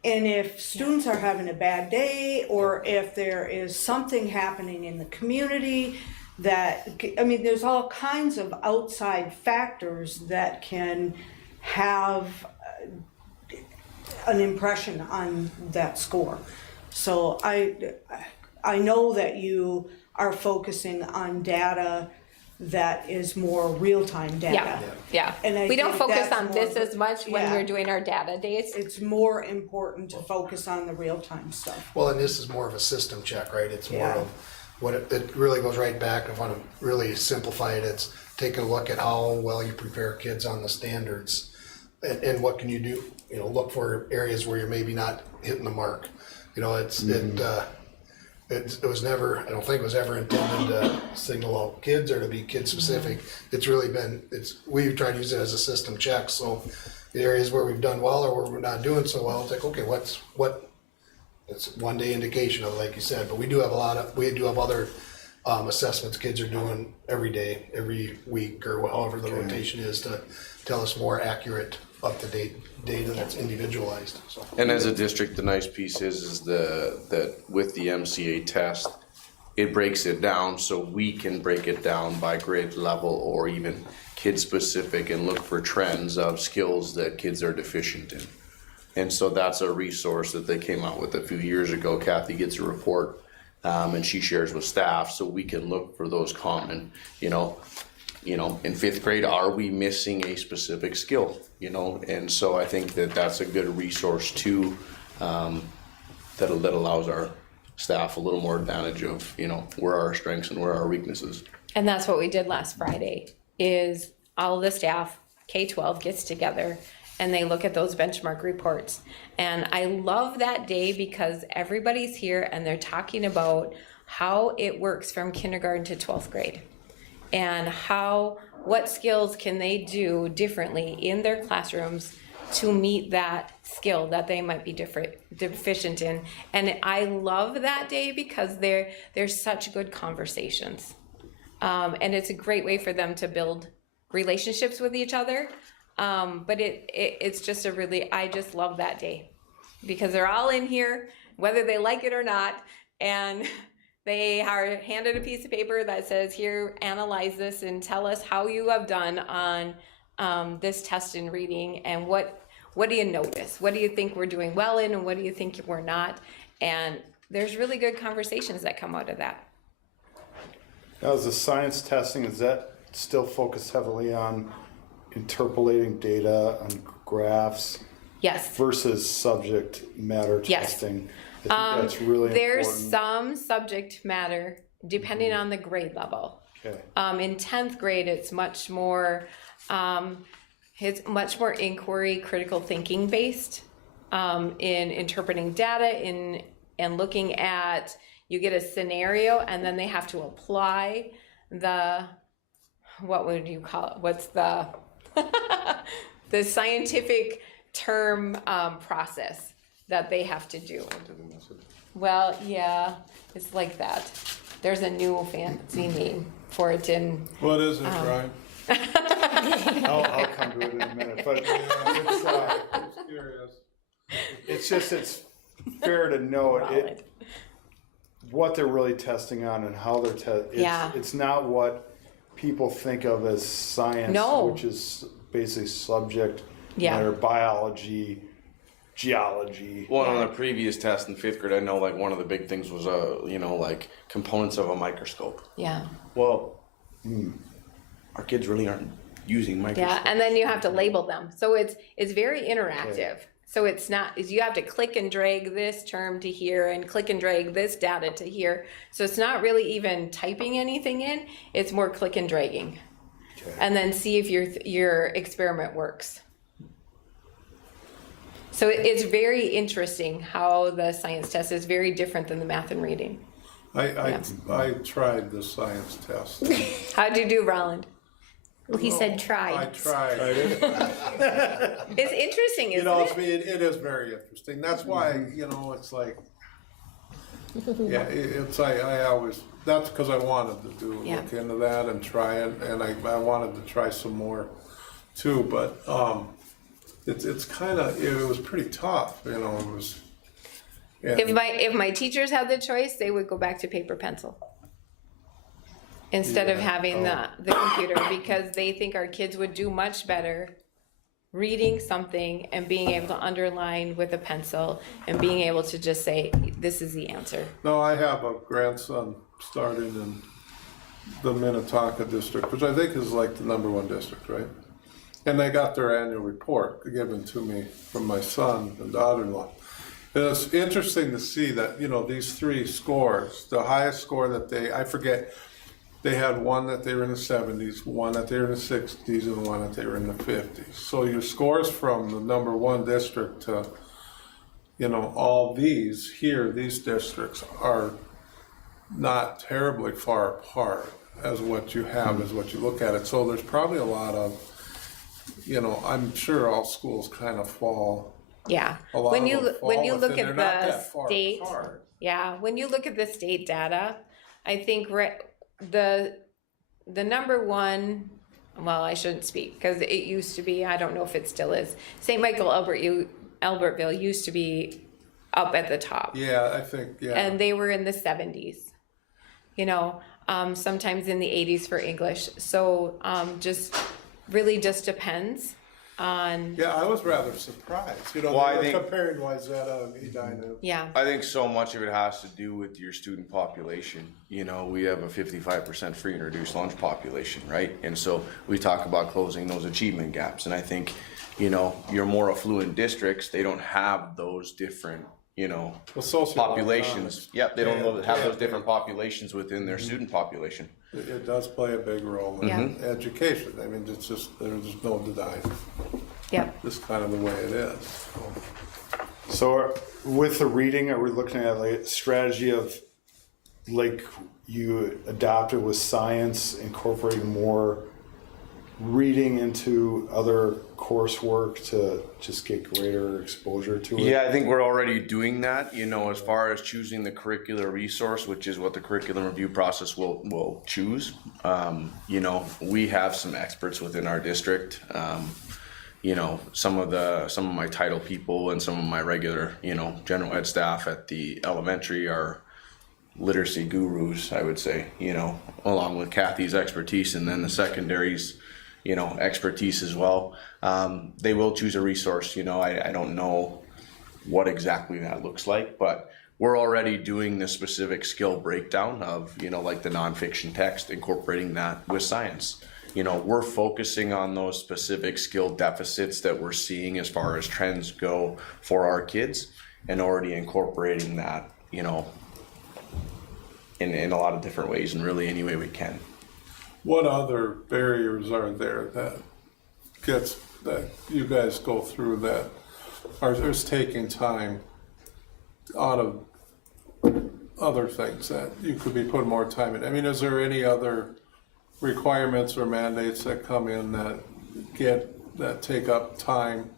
And if students are having a bad day, or if there is something happening in the community there's all kinds of outside factors that can have an impression on that score. So I know that you are focusing on data that is more real-time data. Yeah. And we don't think focus that's on more this as much when we're doing our data days. It's more important to focus on the real-time stuff. Well, and this is more of a system check, right? It's more of what it really goes right back. If I want to really simplify it, it's taking a look at how well you prepare kids on the standards, and what can you do. Look for areas where you're maybe not hitting the mark. It was never, I don't think it was ever intended to signal out kids or to be kid specific. It's really been, we've tried to use it as a system check. So the areas where we've done well or where we're not doing so well, it's like, okay, it's one day indication of it, like you said, but we do have other assessments kids are doing every day, every week, or however the rotation is, to tell us more accurate, up-to-date data that's individualized. So. And as a district, the nice piece is that with the MCA test, it breaks it down so we can break it down by grade level or even kid specific and look for trends of skills that kids are deficient in. And so that's a resource that they came out with a few years ago. Kathy gets a report and she shares with staff so we can look for those common, in 5th grade, are we missing a specific skill? And so I think that that's a good resource too, that allows our staff a little more advantage of, where are our strengths and where are our weaknesses. And that's what we did last Friday, is all of the staff, K-12 gets together and they look at those benchmark reports. And I love that day because everybody's here and they're talking about how it works from kindergarten to 12th grade. And what skills can they do differently in their classrooms to meet that skill that they might be deficient in. And I love that day because there's such good conversations. And it's a great way for them to build relationships with each other. But it's just I just love that day because they're all in here, whether they like it or not. And they are handed a piece of paper that says, here, analyze this and tell us how you have done on this test in reading and what do you notice? What do you think we're doing well in and what do you think we're not? And there's really good conversations that come out of that. Now, is the science testing, is that still focused heavily on interpolating data on graphs? Yes. Versus subject matter testing? I think that's really there's important. some subject matter depending on the grade level. Okay. In 10th grade, it's much more inquiry, critical thinking based in interpreting data and looking at. You get a scenario, and then they have to apply what would you call it? What's the the scientific term process that they have to do. Well, yeah, it's like that. there's a new fancy name for it in. What is it, Brian? I'll come to it in a minute, but Just curious. it's fair to know what they're really testing on and how they're testing. Yeah. It's not what people think of as science, No. which is basically subject Yeah. matter, biology, geology. Well, on the previous test in 5th grade, I know like one of the big things was like components of a microscope. Yeah. Well, our kids really aren't using microscopes. Yeah, and then you have to label them. So it's very interactive. So it's not, you have to click and drag this term to here and click and drag this data to here. So it's not really even typing anything in, it's more click and dragging. And then see if your experiment works. So it's very interesting how the science test is very different than the math and reading. I tried the science test. How'd you do, Roland? Well, he said tried. I tried it. It's interesting, isn't it? It is very interesting. That's why, it's like, I always, that's because I wanted to look into that and try it, and I wanted to try some more too, but it's kind of, it was pretty tough, it was. Yeah. If my teachers had the choice, they would go back to paper pencil instead of having the computer, because they think our kids would do much better reading something and being able to underline with a pencil and being able to just say, this is the answer. No, I have a grandson starting in the Minnetonka district, which I think is like the #1 district, right? And they got their annual report given to me from my son and daughter-in-law. And it's interesting to see that, these 3 scores, the highest score that I forget, they had one that they were in the 70s, one that they were in the 60s, and one that they were in the 50s. So your scores from the #1 district to, all these districts are not terribly far apart as what you have, as what you look at it. So there's probably a lot of, I'm sure all schools kind of fall. Yeah. When you look at the state, when you look at the state data, I think the #1, well, I shouldn't speak because it used to be, I don't know if it still is, St. Michael Albertville used to be up at the top. Yeah, I think, And they were in the 70s, sometimes in the 80s for English. So really just depends on. Yeah, I was rather surprised. I think comparing Wayzata and Edina. Yeah. I think so much of it has to do with your student population. We have a 55% free and reduced lunch population, right? And so we talk about closing those achievement gaps. And I think, your more affluent districts, they don't have those different, populations. Yep, they don't have those different populations within their student population. It does play a big role in education. I mean, it's just, there's no denying. Yeah. It's kind of the way it is. So with the reading, are we looking at like a strategy of like you adopted with science, incorporating more reading into other coursework to just get greater exposure to it? Yeah, I think we're already doing that, as far as choosing the curricular resource, which is what the curriculum review process will choose. We have some experts within our district. Some of my title people and some of my regular, general ed staff at the elementary are literacy gurus, I would say, along with Kathy's expertise, and then the secondaries, expertise as well. They will choose a resource. I don't know what exactly that looks like, but we're already doing the specific skill breakdown of, like the nonfiction text, incorporating that with science. We're focusing on those specific skill deficits that we're seeing as far as trends go for our kids, and already incorporating that, in a lot of different ways, and really any way we can. What other barriers are there that you guys go through that is taking time out of other things that you could be putting more time in? I mean, is there any other requirements or mandates that come in that take up time?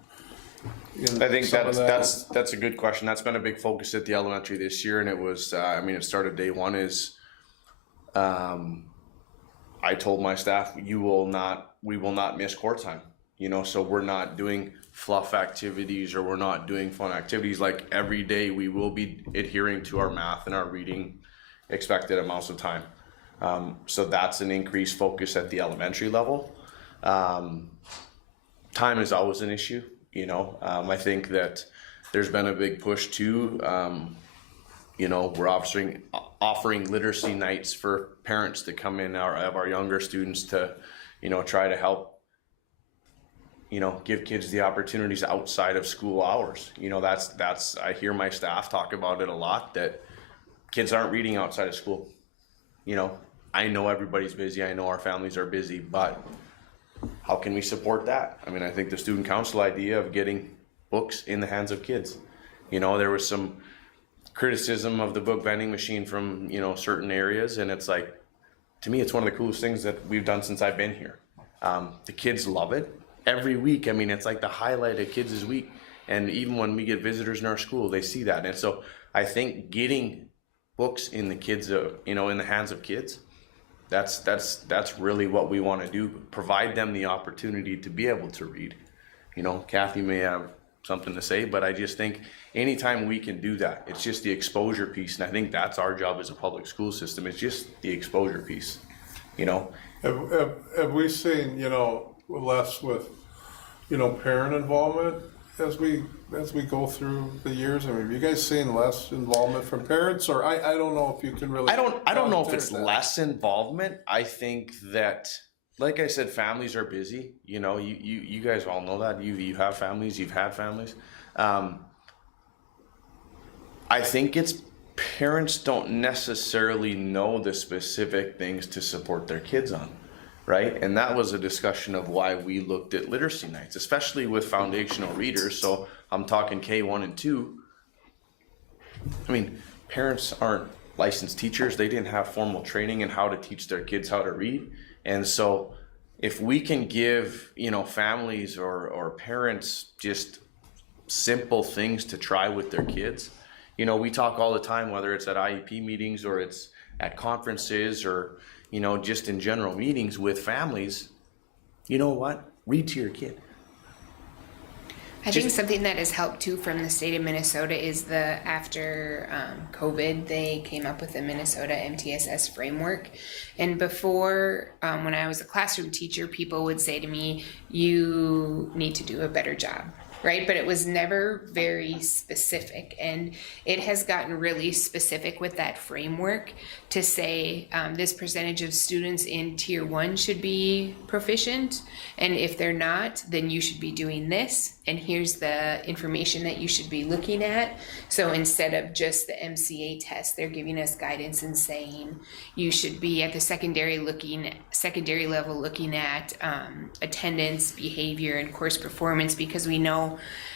I think that's a good question. That's been a big focus at the elementary this year, and it was, it started day one, is I told my staff, we will not miss core time, you know, so we're not doing fluff activities or we're not doing fun activities. Like every day we will be adhering to our math and our reading expected amounts of time. So that's an increased focus at the elementary level. Time is always an issue, you know. I think that there's been a big push too. You know, we're offering literacy nights for parents to come in of our younger students to, you know, try to help, you know, give kids the opportunities outside of school hours. You know, that's I hear my staff talk about it a lot, that kids aren't reading outside of school. You know, I know everybody's busy, I know our families are busy, but how can we support that? I mean, I think the student council idea of getting books in the hands of kids, you know, there was some criticism of the book vending machine from, you know, certain areas, and it's like, to me, it's one of the coolest things that we've done since I've been here. The kids love it every week. I mean, it's like the highlight of kids' week, and even when we get visitors in our school, they see that. And so I think getting books in the kids, you know, in the hands of kids, that's really what we want to do. Provide them the opportunity to be able to read. You know, Kathy may have something to say, but I just think anytime we can do that, it's just the exposure piece, and I think that's our job as a public school system. It's just the exposure piece, you know. Have we seen, you know, less with, you know, parent involvement as we go through the years? I mean, have you guys seen less involvement from parents, or I don't know if you can really. I don't know if it's less involvement. I think that, like I said, families are busy. You know, you guys all know that. You have families, you've had families. I think it's parents don't necessarily know the specific things to support their kids on, right? And that was a discussion of why we looked at literacy nights, especially with foundational readers. So I'm talking K1 and 2. I mean, parents aren't licensed teachers. They didn't have formal training in how to teach their kids how to read. And so if we can give, you know, families or parents just simple things to try with their kids. You know, we talk all the time, whether it's at IEP meetings or it's at conferences or, you know, just in general meetings with families. You know what? Read to your kid. I think something that has helped too from the state of Minnesota is after COVID, they came up with the Minnesota MTSS framework. And before, when I was a classroom teacher, people would say to me, you need to do a better job. Right? But it was never very specific. And it has gotten really specific with that framework to say this percentage of students in tier 1 should be proficient. And if they're not, then you should be doing this. And here's the information that you should be looking at. So instead of just the MCA test, they're giving us guidance and saying you should be at the secondary level looking at attendance, behavior, and course performance, because we know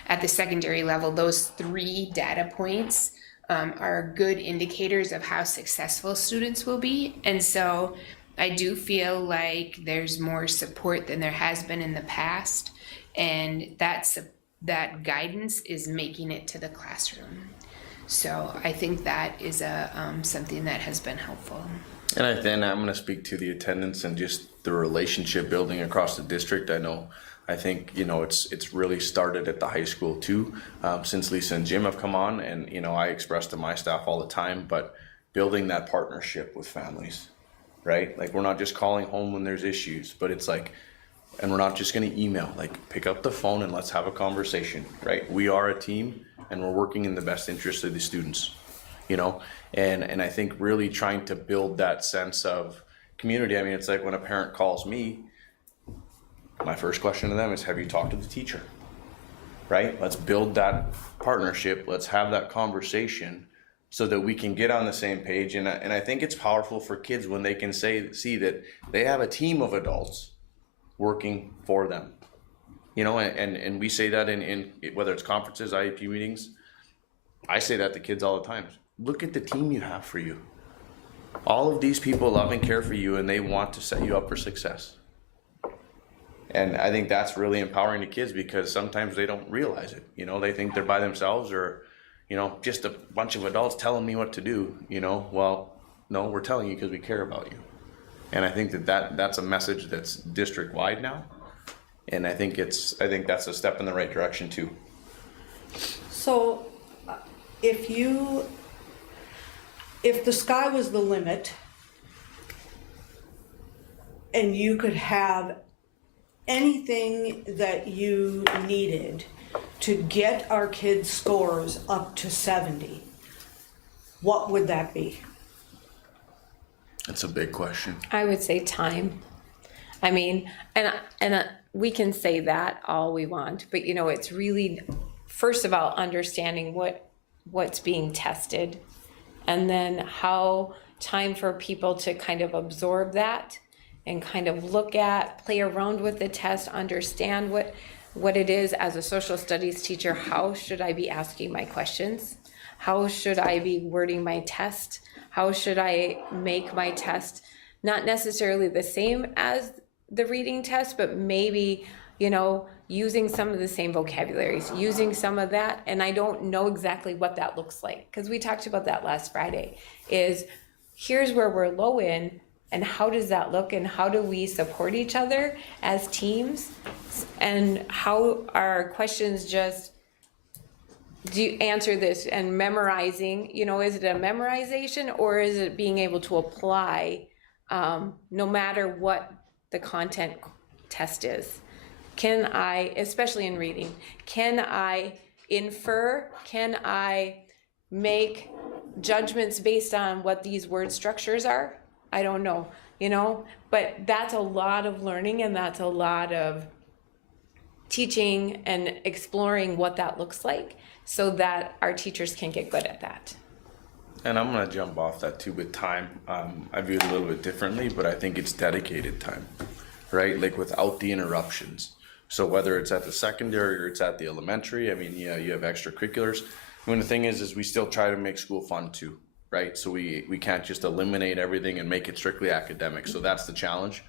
at the secondary level, those 3 data points are good indicators of how successful students will be. And so I do feel like there's more support than there has been in the past, and that guidance is making it to the classroom. So I think that is something that has been helpful. And then I'm going to speak to the attendance and just the relationship building across the district. I think, you know, it's really started at the high school too, since Lisa and Jim have come on, and, you know, I express to my staff all the time, but building that partnership with families, right? Like, we're not just calling home when there's issues, but it's like, and we're not just going to email, like, pick up the phone and let's have a conversation, right? We are a team and we're working in the best interest of the students, you know? And I think really trying to build that sense of community. I mean, it's like when a parent calls me, my first question to them is, have you talked to the teacher? Right? Let's build that partnership. Let's have that conversation so that we can get on the same page. And I think it's powerful for kids when they can see that they have a team of adults working for them. You know, and we say that in whether it's conferences, IEP meetings. I say that to kids all the time. Look at the team you have for you. All of these people love and care for you, and they want to set you up for success. And I think that's really empowering to kids, because sometimes they don't realize it. You know, they think they're by themselves, or, you know, just a bunch of adults telling me what to do, you know. Well, No, we're telling you because we care about you. And I think that's a message that's district wide now. And I think that's a step in the right direction too. So, if the sky was the limit, and you could have anything that you needed to get our kids' scores up to 70, what would that be? That's a big question. I would say time. I mean, and we can say that all we want, but you know, it's really, first of all, understanding what's being tested, and then how time for people to kind of absorb that and kind of look at, play around with the test, understand what it is. As a social studies teacher, how should I be asking my questions? How should I be wording my test? How should I make my test not necessarily the same as the reading test, but maybe, you know, using some of the same vocabularies, using some of that. And I don't know exactly what that looks like, because we talked about that last Friday, is here's where we're low in, and how does that look, and how do we support each other as teams, and how are questions just, do you answer this and memorizing, you know, is it a memorization, or is it being able to apply no matter what the content test is? Can I, especially in reading, can I infer, can I make judgments based on what these word structures are? I don't know, you know, but that's a lot of learning, and that's a lot of teaching and exploring what that looks like, so that our teachers can get good at that. And I'm gonna jump off that too with time. I view it a little bit differently, but I think it's dedicated time, right? Like without the interruptions. So whether it's at the secondary or it's at the elementary, I mean, yeah, you have extracurriculars. I mean, the thing is we still try to make school fun too, right? So we can't just eliminate everything and make it strictly academic. So that's the challenge.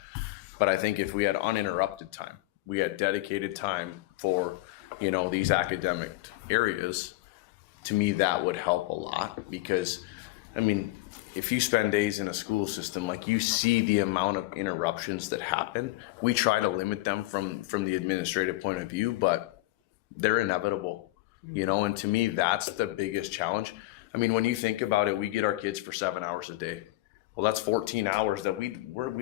But I think if we had uninterrupted time, we had dedicated time for, you know, these academic areas, to me that would help a lot. Because I mean, if you spend days in a school system, like, you see the amount of interruptions that happen. We try to limit them from the administrative point of view, but they're inevitable, you know. And to me, that's the biggest challenge. I mean, when you think about it, we get our kids for 7 hours a day. Well, that's 14 hours that we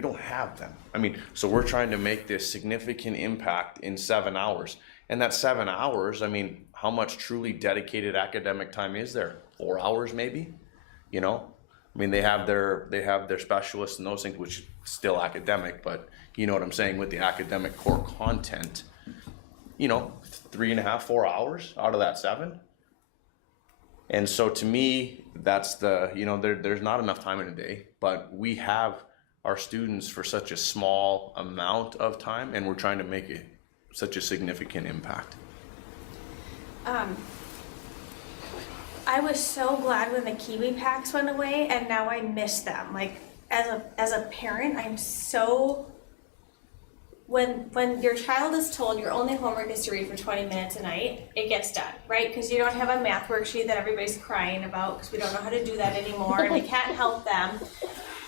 don't have them. I mean, so we're trying to make this significant impact in 7 hours. And that 7 hours, I mean, how much truly dedicated academic time is there? 4 hours maybe, you know? I mean, they have their specialists and those things, which is still academic, but you know what I'm saying, with the academic core content, you know, 3.5, 4 hours out of that 7. And so to me, that's the, you know, there's not enough time in a day, but we have our students for such a small amount of time, and we're trying to make it such a significant impact. I was so glad when the Kiwi packs went away, and now I miss them. Like, as a parent, I'm so, when your child is told your only homework is to read for 20 minutes a night, it gets done, right? Because you don't have a math worksheet that everybody's crying about because we don't know how to do that anymore, and we can't help them.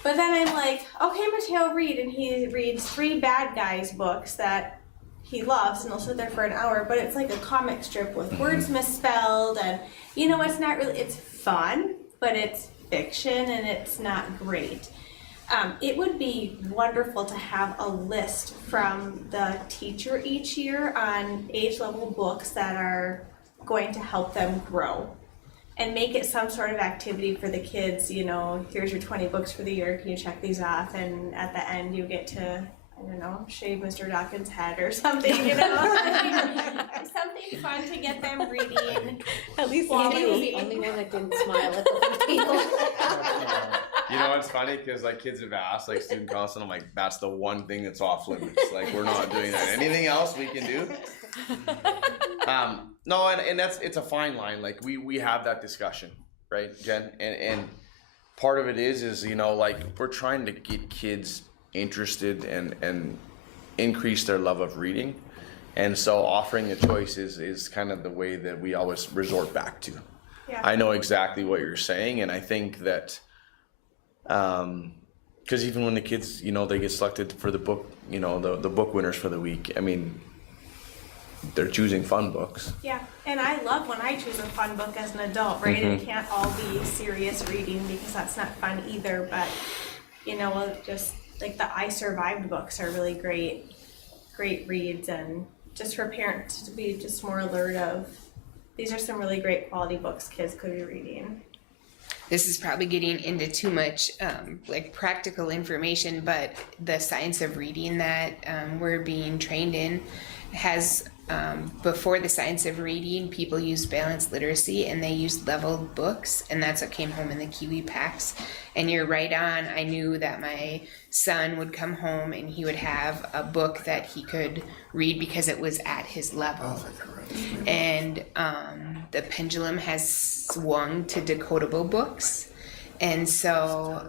But then I'm like, okay, Mateo, read, and he reads 3 bad guys books that he loves, and he'll sit there for an hour, but it's like a comic strip with words misspelled, and you know, it's not really, it's fun, but it's fiction and it's not great. It would be wonderful to have a list from the teacher each year on age level books that are going to help them grow, and make it some sort of activity for the kids. You know, here's your 20 books for the year, can you check these off? And at the end you get to, I don't know, shave Mr. Dawkins' head or something, you know, something fun to get them reading. At least Andy was the only one that didn't smile at the people. You know, it's funny because like kids have asked, like student council, and I'm like, that's the one thing that's off limits. Like, we're not doing that. Anything else we can do? No, and it's a fine line. Like we have that discussion, right, Jen? And part of it is, you know, like, we're trying to get kids interested and increase their love of reading. And so offering a choice is kind of the way that we always resort back to. Yeah. I know exactly what you're saying, and I think that Because even when the kids, they get selected for the book, the book winners for the week, I mean, they're choosing fun books. Yeah, and I love when I choose a fun book as an adult, right? And it can't all be serious reading because that's not fun either. But just like the I Survived books are really great reads, and just for parents to be just more alert of these are some really great quality books kids could be reading. This is probably getting into too much like practical information, but the science of reading that we're being trained in has before the science of reading, people used balanced literacy and they used leveled books, and that's what came home in the Kiwi packs. And you're right on. I knew that my son would come home and he would have a book that he could read because it was at his level. And the pendulum has swung to decodable books, and so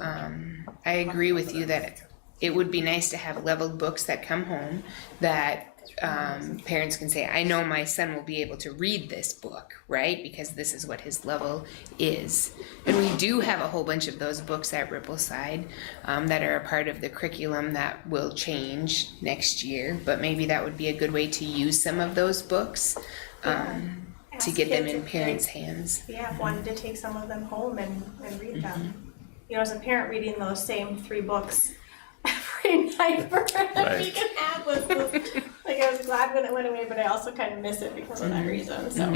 I agree with you that it would be nice to have leveled books that come home that parents can say, I know my son will be able to read this book, right? Because this is what his level is. And we do have a whole bunch of those books at Rippleside that are a part of the curriculum that will change next year, but maybe that would be a good way to use some of those books to get them in parents' hands. Yeah, I've wanted to take some of them home and read them. As a parent reading those same 3 books every night for a week and a half was like, I was glad when it went away, but I also kind of miss it because of that reason. So,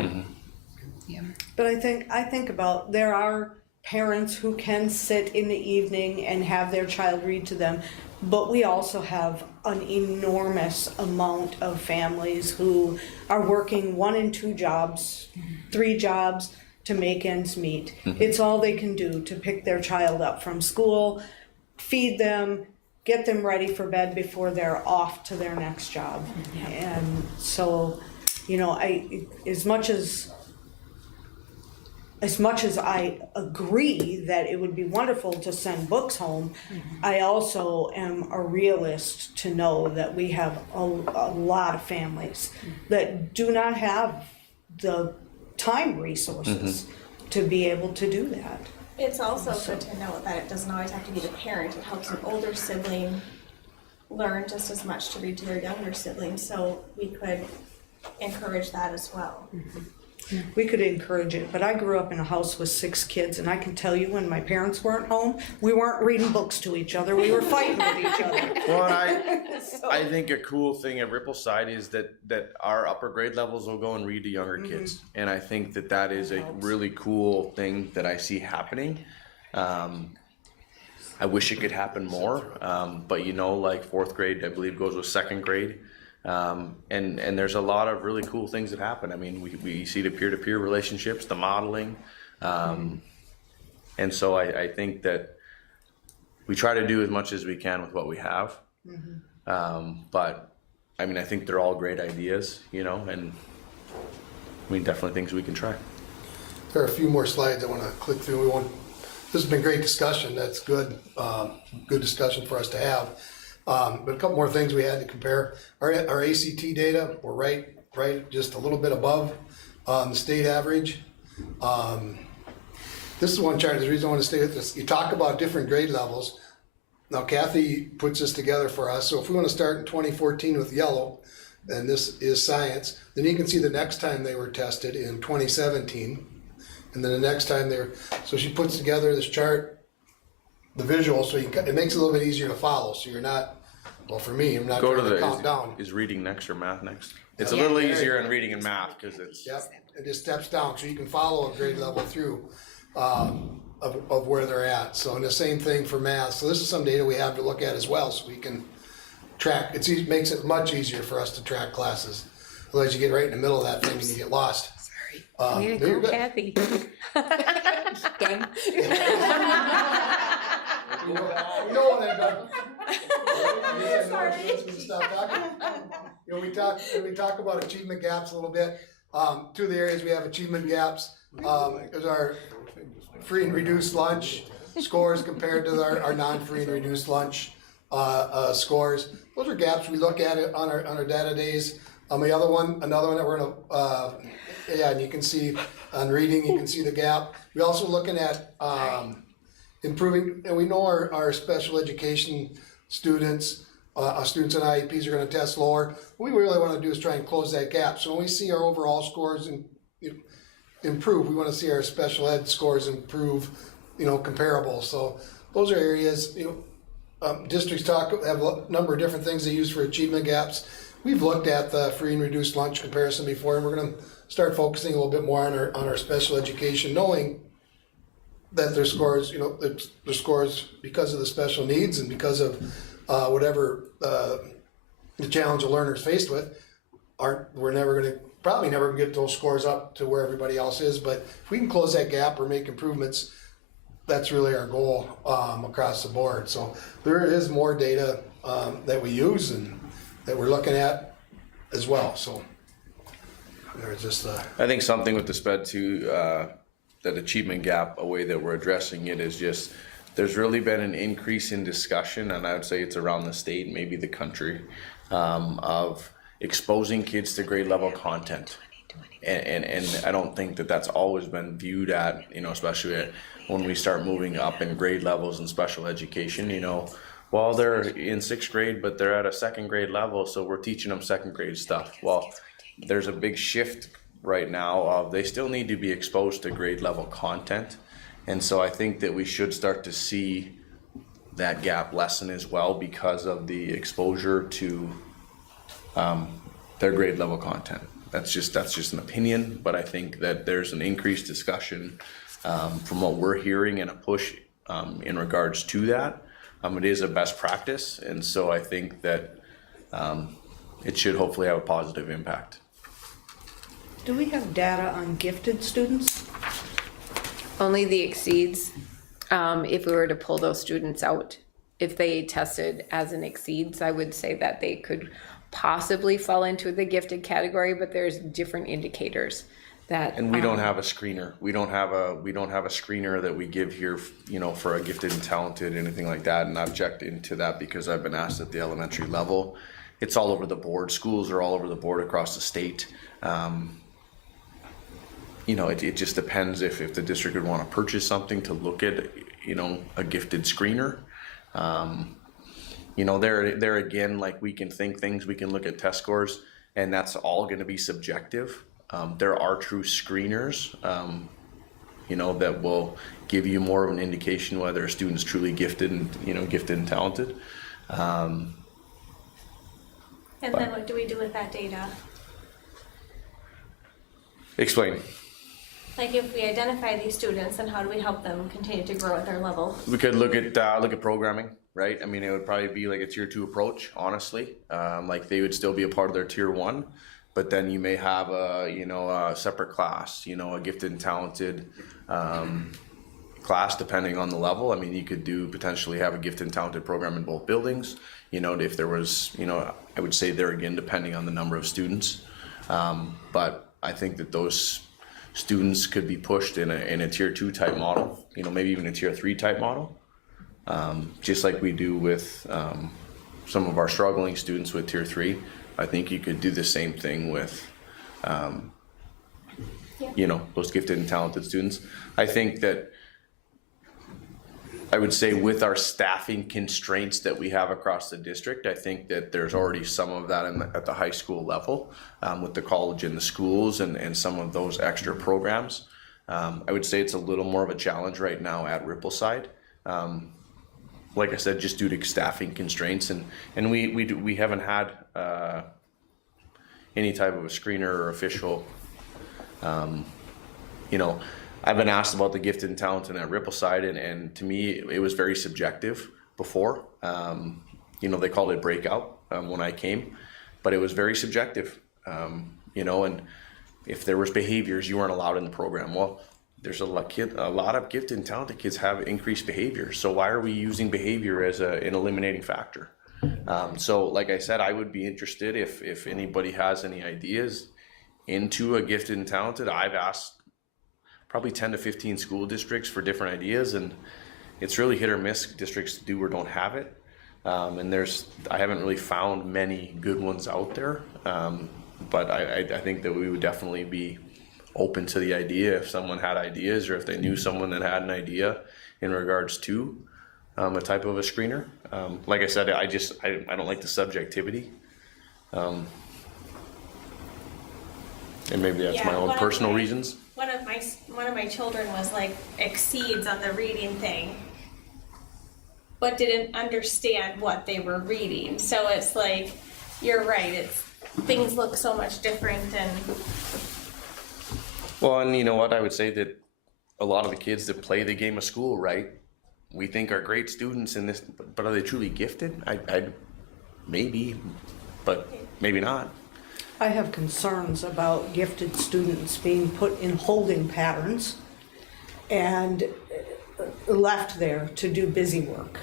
yeah. But I think about there are parents who can sit in the evening and have their child read to them, but we also have an enormous amount of families who are working 1 and 2 jobs, 3 jobs to make ends meet. It's all they can do to pick their child up from school, feed them, get them ready for bed before they're off to their next job. And so, as much as I agree that it would be wonderful to send books home, I also am a realist to know that we have a lot of families that do not have the time resources to be able to do that. it's also good to know that it doesn't always have to be the parent. It helps an older sibling learn just as much to read to their younger siblings, so we could encourage that as well. We could encourage it, but I grew up in a house with 6 kids, and I can tell you when my parents weren't home, we weren't reading books to each other, we were fighting with each other. Well, and I think a cool thing at Rippleside is that our upper grade levels will go and read to younger kids, and I think that is a really cool thing that I see happening. I wish it could happen more, but like 4th grade, I believe, goes with 2nd grade. And there's a lot of really cool things that happen. I mean, we see the peer-to-peer relationships, the modeling. And so I think that we try to do as much as we can with what we have. But I mean, I think they're all great ideas, and I mean, definitely things we can try. There are a few more slides I want to click through. This has been great discussion. That's good, good discussion for us to have. But a couple more things we had to compare. Our ACT data, we're right just a little bit above the state average. This is one chart. The reason I want to stay with this, you talk about different grade levels. Now Kathy puts this together for us. So if we want to start in 2014 with yellow, and this is science, then you can see the next time they were tested in 2017. And then the next time so she puts together this chart, the visual, so it makes it a little bit easier to follow. So you're not, well, for me, I'm not trying to count down. Is reading next or math next? It's a little easier in reading and math because it's. Yep, it just steps down, so you can follow a grade level through of where they're at. So, and the same thing for math. So this is some data we have to look at as well, so we can track. It makes it much easier for us to track classes. Otherwise, you get right in the middle of that thing and you get lost. Way to go, Kathy. Done. You know what I've done. We talk about achievement gaps a little bit. 2 of the areas we have achievement gaps is our free and reduced lunch scores compared to our non-free and reduced lunch scores. Those are gaps we look at it on our data days. Another one that we're gonna and you can see on reading, you can see the gap. We're also looking at improving, and we know our special education students, students in IEPs are gonna test lower. What we really wanna do is try and close that gap. So when we see our overall scores improve, we wanna see our special ed scores improve, comparable. So those are areas, districts have a number of different things they use for achievement gaps. We've looked at the free and reduced lunch comparison before, and we're gonna start focusing a little bit more on our special education, knowing that their scores, their scores, because of the special needs and because of whatever the challenge a learner's faced with, we're probably never gonna get those scores up to where everybody else is. But if we can close that gap or make improvements, that's really our goal across the board. So there is more data that we use and that we're looking at as well. So there's just I think something with the SPED too, that achievement gap, a way that we're addressing it is just, there's really been an increase in discussion, and I would say it's around the state, maybe the country, of exposing kids to grade level content. And I don't think that that's always been viewed at, especially when we start moving up in grade levels in special education, well, they're in 6th grade, but they're at a 2nd grade level, so we're teaching them 2nd grade stuff. Well, there's a big shift right now of they still need to be exposed to grade level content. And so I think that we should start to see that gap lessen as well because of the exposure to their grade level content. That's just an opinion, but I think that there's an increased discussion from what we're hearing and a push in regards to that. It is a best practice, and so I think that it should hopefully have a positive impact. Do we have data on gifted students? Only the exceeds. If we were to pull those students out, if they tested as an exceeds, I would say that they could possibly fall into the gifted category, but there's different indicators that. And we don't have a screener. We don't have a screener that we give here, for a gifted and talented, anything like that. And I've checked into that because I've been asked at the elementary level. It's all over the board. Schools are all over the board across the state. It just depends if the district would want to purchase something to look at, a gifted screener. There again, like we can think things, we can look at test scores, and that's all going to be subjective. There are true screeners, that will give you more of an indication whether a student's truly gifted and, gifted and talented. And then what do we do with that data? Explain. Like if we identify these students, then how do we help them continue to grow at their level? We could look at programming, right? I mean, it would probably be like a tier 2 approach, honestly. Like they would still be a part of their tier 1, but then you may have a separate class, a gifted and talented class depending on the level. I mean, you could potentially have a gifted and talented program in both buildings. If there was, I would say there again, depending on the number of students. But I think that those students could be pushed in a tier 2 type model, maybe even a tier 3 type model. Just like we do with some of our struggling students with tier 3. I think you could do the same thing with, those gifted and talented students. I think that I would say with our staffing constraints that we have across the district, I think that there's already some of that at the high school level with the college and the schools and some of those extra programs. I would say it's a little more of a challenge right now at Rippleside. Like I said, just due to staffing constraints, and we haven't had any type of a screener or official. I've been asked about the gifted and talented at Rippleside, and to me, it was very subjective before. They called it breakout when I came, but it was very subjective. And if there was behaviors, you weren't allowed in the program. Well, there's a lot of gifted and talented kids have increased behavior. So why are we using behavior as an eliminating factor? So like I said, I would be interested if anybody has any ideas into a gifted and talented. I've asked probably 10 to 15 school districts for different ideas, and it's really hit or miss. Districts do or don't have it. And I haven't really found many good ones out there. But I think that we would definitely be open to the idea if someone had ideas or if they knew someone that had an idea in regards to a type of a screener. Like I said, I don't like the subjectivity. And maybe that's my own personal reasons. One of my children was like exceeds on the reading thing, but didn't understand what they were reading. So it's like, you're right, things look so much different. And Well, and you know what, I would say that a lot of the kids that play the game of school, right, we think are great students in this, but are they truly gifted? I maybe, but maybe not. I have concerns about gifted students being put in holding patterns and left there to do busy work,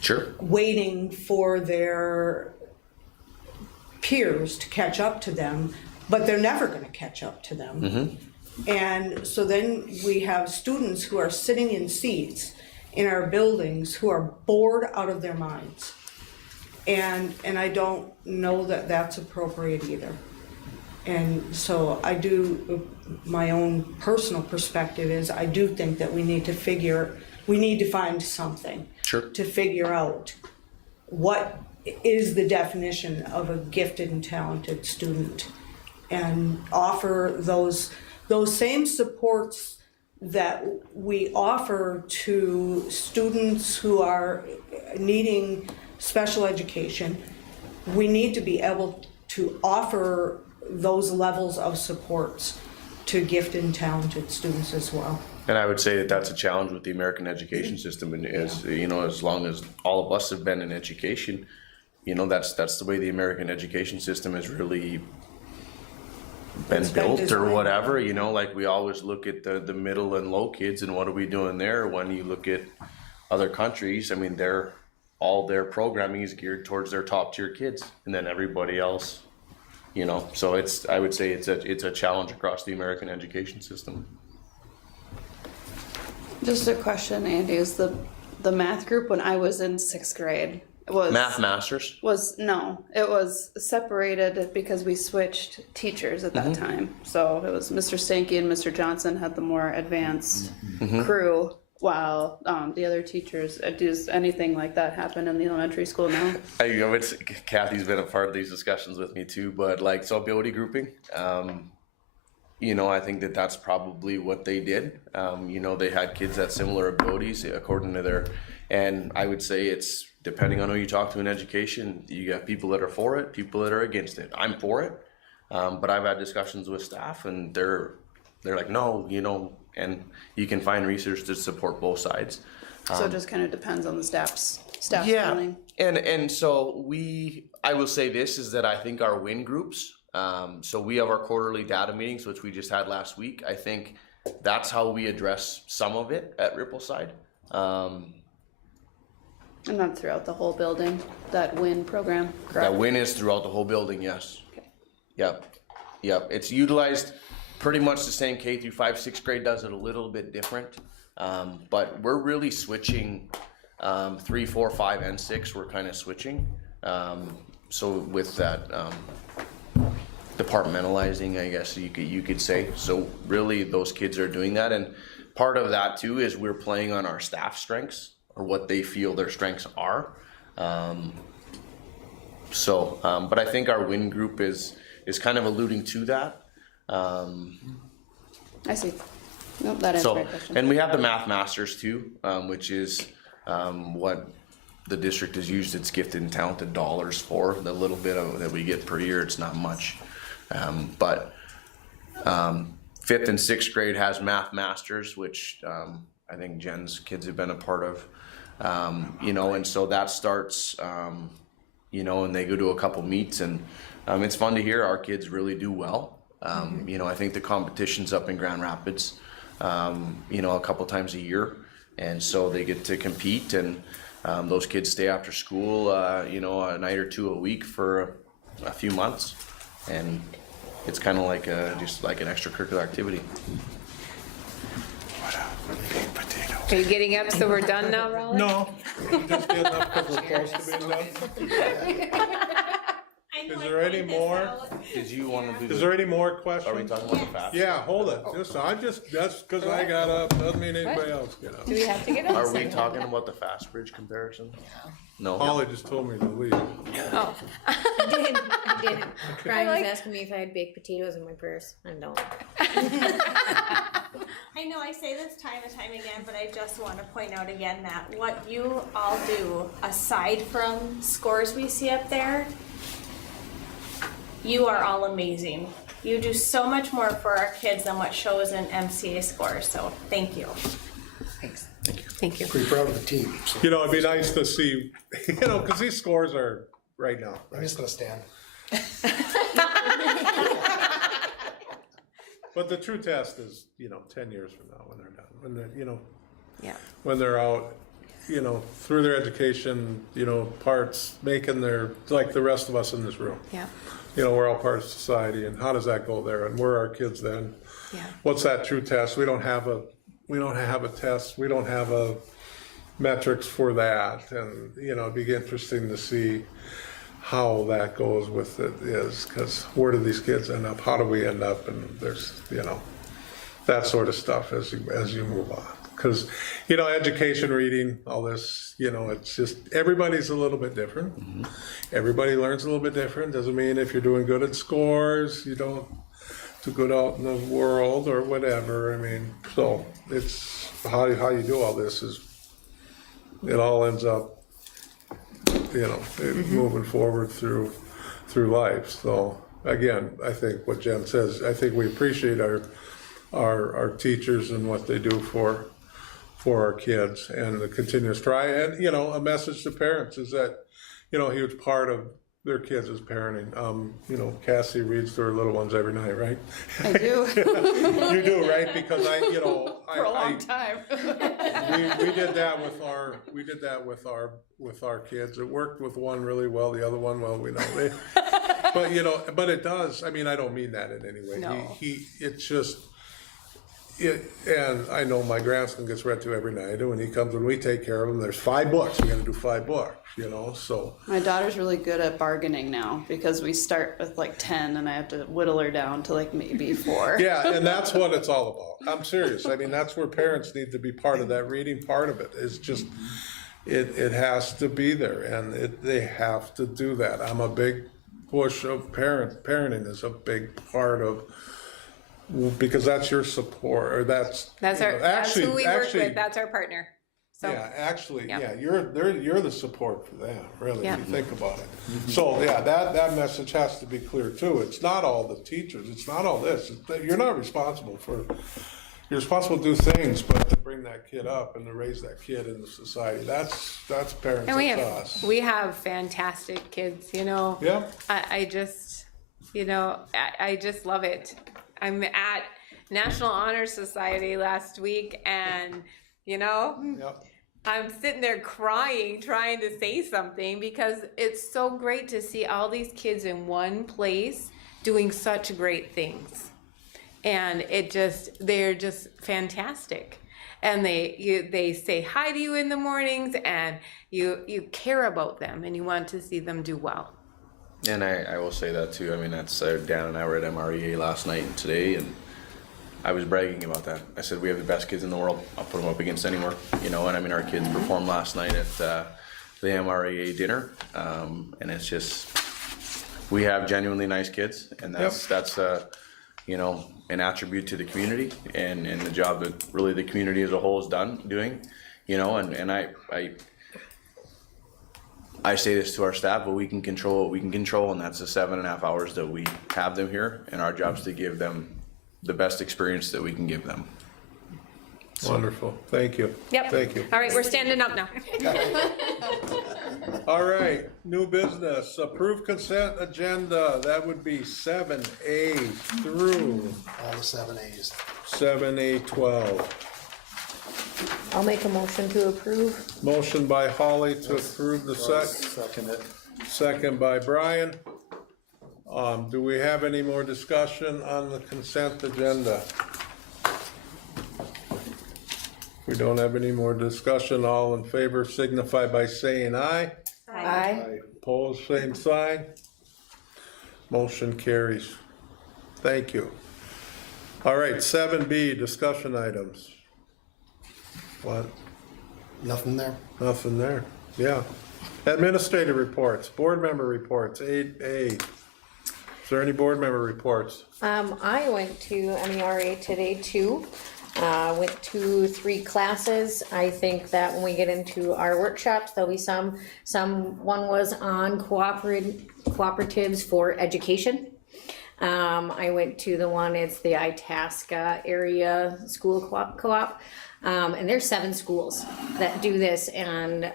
Sure. waiting for their peers to catch up to them, but they're never going to catch up to them. Mm-hmm. And so then we have students who are sitting in seats in our buildings who are bored out of their minds. And I don't know that that's appropriate either. And so I do, my own personal perspective is I do think that we need to find something to figure out what is the definition of a gifted and talented student, and offer those same supports that we offer to students who are needing special education. We need to be able to offer those levels of supports to gifted and talented students as well. And I would say that that's a challenge with the American education system, and you know, as long as all of us have been in education, you know, that's the way the American education system has really been built or whatever. You know, like we always look at the middle and low kids, and what are we doing there? When you look at other countries, I mean, all their programming is geared towards their top tier kids, and then everybody else, you know. So I would say it's a challenge across the American education system. Just a question, Andy, is the math group when I was in 6th grade was Math Masters? It was separated because we switched teachers at that time. So it was Mr. Stanky and Mr. Johnson had the more advanced crew, while the other teachers, does anything like that happen in the elementary school now? You know, Kathy's been a part of these discussions with me too, but like, so ability grouping, you know, I think that's probably what they did. You know, they had kids that similar abilities according to their, and I would say it's depending on who you talk to in education. You got people that are for it, people that are against it. I'm for it, but I've had discussions with staff, and they're like, no, you know, and you can find research to support both sides. So it just kind of depends on the staff's feeling. And so I will say this is that I think our win groups. So we have our quarterly data meetings, which we just had last week. I think that's how we address some of it at Rippleside. And that's throughout the whole building, that WIN program, correct? That WIN is throughout the whole building, yes. Okay. Yep. It's utilized pretty much the same K through 5. 6th grade does it a little bit different. But we're really switching 3, 4, 5, and 6. We're kind of switching. So with that departmentalizing, I guess you could say. So really those kids are doing that. And part of that too is we're playing on our staff strengths, or what they feel their strengths are. But I think our WIN group is kind of alluding to that. I see. Nope, that answers my question. And we have the Math Masters too, which is what the district has used its gifted and talented dollars for. The little bit that we get per year, it's not much. But 5th and 6th grade has Math Masters, which I think Jen's kids have been a part of. You know, and so that starts, you know, and they go to a couple meets, and it's fun to hear our kids really do well. You know, I think the competition's up in Grand Rapids, you know, a couple times a year, and so they get to compete, and those kids stay after school, you know, a night or two a week for a few months, and it's kind of like just like an extracurricular activity. Are you getting up so we're done now, Raleigh? No, just getting up because we're close to being done. I Is there any more? Did you want to do? Is there any more questions? Are we talking about the fast? Yeah, hold it. That's because I got up, doesn't mean anybody else get up. Do we have to get up? Are we talking about the fast bridge comparison? No. Holly just told me to leave. Oh. I did. Brian was asking me if I had baked potatoes in my purse. I don't. I know I say this time and time again, but I just want to point out again that what you all do, aside from scores we see up there, you are all amazing. You do so much more for our kids than what shows in MCA scores, so thank you. Thanks. Thank you. Pretty proud of the team. So. You know, it'd be nice to see, because these scores are right now. I'm just gonna stand. But the true test is, 10 years from now when they're done, when they're, Yeah. when they're out, through their education, parts, making their, like the rest of us in this room. Yeah. We're all part of society, and how does that go there? And where are our kids then? Yeah. What's that true test? We don't have a test. We don't have a metrics for that. And, it'd be interesting to see how that goes with it is, because where do these kids end up? How do we end up? And there's, that sort of stuff as you move on. Because, education, reading, all this, it's just, everybody's a little bit different. Mm-hmm. Everybody learns a little bit different. Doesn't mean if you're doing good at scores, you don't do good out in the world or whatever. I mean, so it's how you do all this is, it all ends up, moving forward through life. So again, I think what Jen says, I think we appreciate our teachers and what they do for our kids and the continuous try. And, a message to parents is that, a huge part of their kids is parenting. Cassie reads to her little ones every night, right? I do. You do, right? Because for a long time. we did that with our kids. It worked with one really well, the other one, well, we know. But it does. I mean, I don't mean that in any way. No. It's just. And I know my grandson gets read to every night, and when he comes, when we take care of him, there's 5 books. We got to do 5 books, so. My daughter's really good at bargaining now because we start with like 10 and I have to whittle her down to like maybe 4. Yeah, and that's what it's all about. I'm serious. I mean, that's where parents need to be part of that reading part of it. It's just, it has to be there, and they have to do that. I'm a big push of parenting is a big part of, because that's your support, or that's our, that's who we work with. That's our partner. So yeah, actually, you're the support for them, really, Yeah. if you think about it. So yeah, that message has to be clear too. It's not all the teachers. It's not all this. You're not responsible for. You're responsible to do things, but to bring that kid up and to raise that kid in the society, that's parents. and That's us. we have fantastic kids. Yeah. I just, I just love it. I'm at National Honor Society last week, and I'm sitting there crying, trying to say something, because it's so great to see all these kids in one place doing such great things. And they're just fantastic. And they say hi to you in the mornings, and you care about them, and you want to see them do well. And I will say that too. I mean, that's Dan and I were at MREA last night and today, and I was bragging about that. I said we have the best kids in the world. I'll put them up against anywhere, And I mean, our kids performed last night at the MREA dinner, and it's just we have genuinely nice kids, and that's an attribute to the community and the job that really the community as a whole is doing, and I say this to our staff, but we can control what we can control, and that's the 7.5 hours that we have them here, and our job is to give them the best experience that we can give them. Wonderful. Thank you. Yep. Thank you. All right, we're standing up now. All right, new business, approved consent agenda, that would be 7A through All the 7 A's. 7A12. I'll make a motion to approve. Motion by Holly to approve the Second it. second by Brian. Do we have any more discussion on the consent agenda? We don't have any more discussion. All in favor signify by saying aye. Aye. Opposed, same sign. Motion carries. Thank you. All right, 7B, discussion items. What? Nothing there. Nothing there, yeah. Administrative reports, board member reports, 8A. Is there any board member reports? I went to MERA today too. Went to 3 classes. I think that when we get into our workshops, there'll be one was on cooperatives for education. I went to the one, it's the Itasca area school co-op. And there's 7 schools that do this, and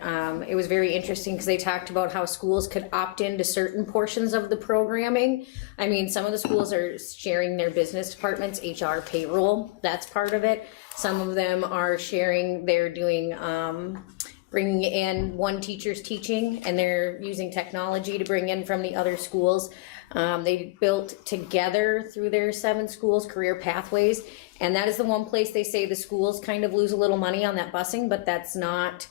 it was very interesting because they talked about how schools could opt into certain portions of the programming. I mean, some of the schools are sharing their business departments, HR, payroll, that's part of it. Some of them are sharing, they're doing, bringing in one teacher's teaching, and they're using technology to bring in from the other schools. They built together through their 7 schools career pathways, and that is the one place they say the schools kind of lose a little money on that busing, but that's not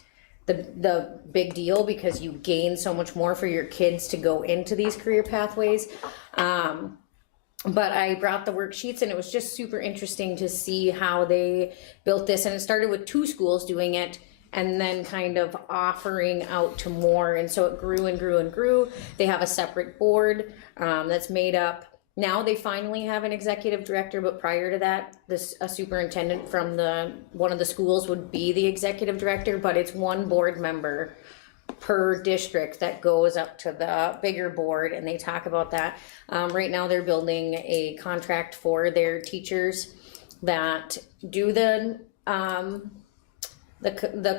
the big deal because you gain so much more for your kids to go into these career pathways. But I brought the worksheets, and it was just super interesting to see how they built this, and it started with 2 schools doing it and then kind of offering out to more, and so it grew and grew and grew. They have a separate board that's made up. Now they finally have an executive director, but prior to that, a superintendent from one of the schools would be the executive director, but it's 1 board member per district that goes up to the bigger board, and they talk about that. Right now they're building a contract for their teachers that do the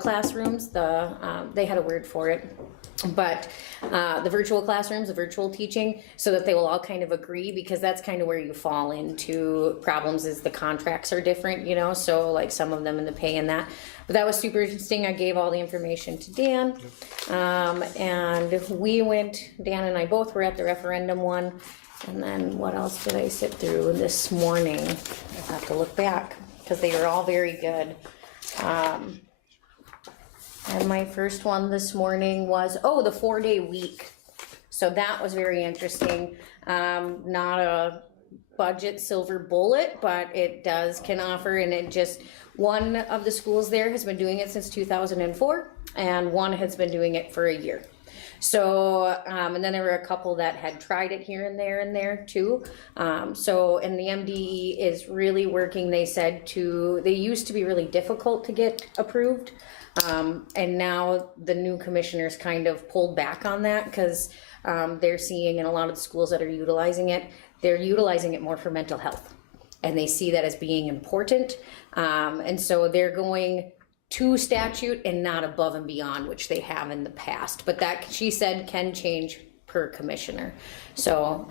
classrooms, they had a word for it, but the virtual classrooms, the virtual teaching, so that they will all kind of agree, because that's kind of where you fall into problems is the contracts are different, you know, so like some of them in the pay and that. But that was super interesting. I gave all the information to Dan, and we went, Dan and I both were at the referendum one, and then what else did I sit through this morning? I have to look back, because they were all very good. And my first one this morning was, the 4-day week. So that was very interesting. Not a budget silver bullet, but it can offer, and it just, one of the schools there has been doing it since 2004, and one has been doing it for a year. So, and then there were a couple that had tried it here and there too. And the MDE is really working, they said, they used to be really difficult to get approved. And now the new commissioners kind of pulled back on that, because they're seeing in a lot of the schools that are utilizing it, they're utilizing it more for mental health, and they see that as being important. And so they're going to statute and not above and beyond, which they have in the past. But that, she said, can change per commissioner. So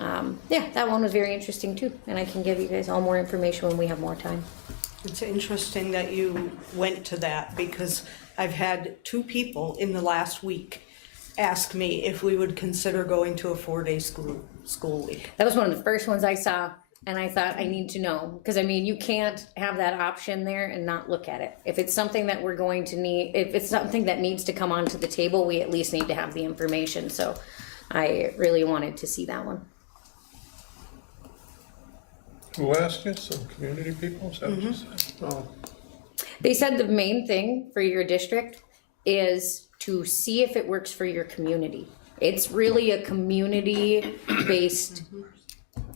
that one was very interesting too, and I can give you guys all more information when we have more time. It's interesting that you went to that, because I've had 2 people in the last week ask me if we would consider going to a 4-day school week. That was one of the first ones I saw, and I thought, I need to know, because I mean, you can't have that option there and not look at it. If it's something that we're going to need, if it's something that needs to come onto the table, we at least need to have the information. So I really wanted to see that one. Who asked you? Some community people? Is that what you said? Oh. They said the main thing for your district is to see if it works for your community. It's really a community-based,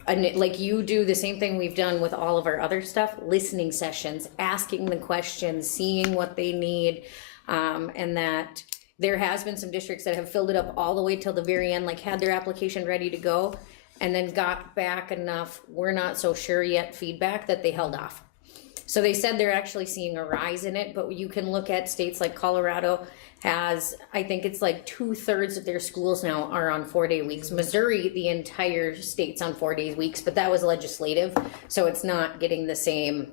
like you do the same thing we've done with all of our other stuff, listening sessions, asking the questions, seeing what they need, and that there has been some districts that have filled it up all the way till the very end, like had their application ready to go, and then got back enough, we're not so sure yet feedback, that they held off. So they said they're actually seeing a rise in it, but you can look at states like Colorado has, I think it's like 2/3 of their schools now are on 4-day weeks. Missouri, the entire state's on 4-day weeks, but that was legislative, so it's not getting the same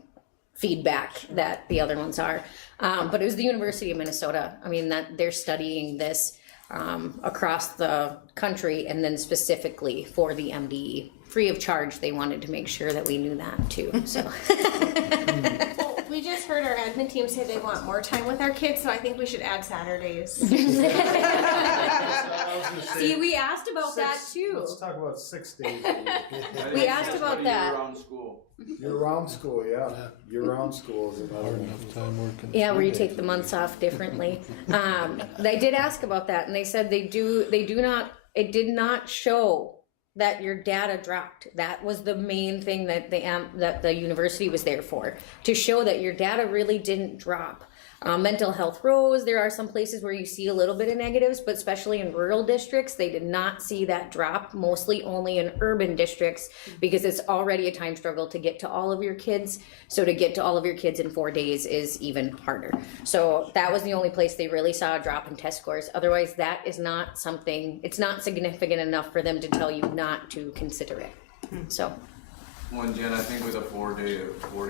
feedback that the other ones are. But it was the University of Minnesota. I mean, that they're studying this across the country, and then specifically for the MDE. Free of charge, they wanted to make sure that we knew that too, so. We just heard our admin team say they want more time with our kids, so I think we should add Saturdays. See, we asked about that too. Let's talk about 6 days. We asked about that. Year-round school. Year-round school, yeah. Year-round school is another one. Time working. Yeah, where you take the months off differently. They did ask about that, and they said they do not. It did not show that your data dropped. That was the main thing that the university was there for, to show that your data really didn't drop. Mental health rose. There are some places where you see a little bit of negatives, but especially in rural districts, they did not see that drop, mostly only in urban districts, because it's already a time struggle to get to all of your kids. So to get to all of your kids in 4 days is even harder. So that was the only place they really saw a drop in test scores. Otherwise, that is not something, it's not significant enough for them to tell you not to consider it. So. Well, and Jen, I think with a four-day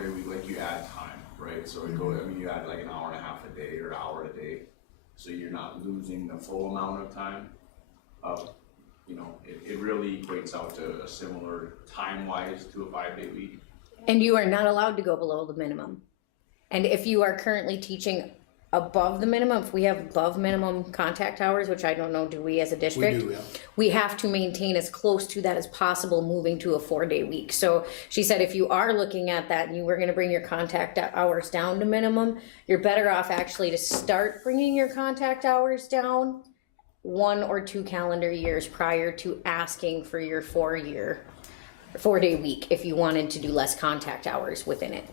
week, like you add time. Right, so it goes. I mean, you add like an hour and a half a day or an hour a day, so you're not losing the full amount of time. It really equates out to a similar time-wise to a 5-day week. And you are not allowed to go below the minimum. And if you are currently teaching above the minimum, if we have above minimum contact hours, which I don't know, do we as a district? We do, yeah. We have to maintain as close to that as possible moving to a 4-day week. So she said if you are looking at that and you were going to bring your contact hours down to minimum, you're better off actually to start bringing your contact hours down 1 or 2 calendar years prior to asking for your 4-day week if you wanted to do less contact hours within it.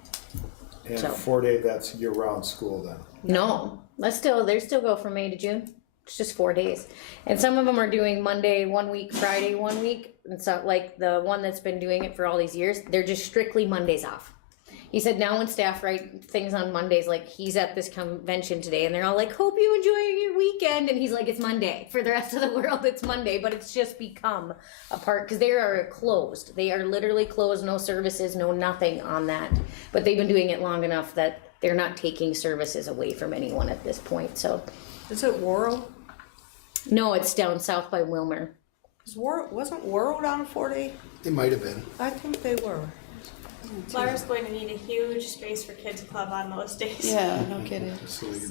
And So. 4-day, that's year-round school then. No, they still go from May to June. It's just 4 days. And some of them are doing Monday 1 week, Friday 1 week. And so like the one that's been doing it for all these years, they're just strictly Mondays off. He said now when staff write things on Mondays, like he's at this convention today and they're all like, hope you enjoy your weekend. And he's like, it's Monday. For the rest of the world, it's Monday. But it's just become a part because they are closed. They are literally closed, no services, no nothing on that. But they've been doing it long enough that they're not taking services away from anyone at this point. So, Is it Worrell? no, it's down south by Wilmer. Wasn't Worrell on a 4-day? It might have been. I think they were. Laura's going to need a huge space for kids club on those days. Yeah, no kidding.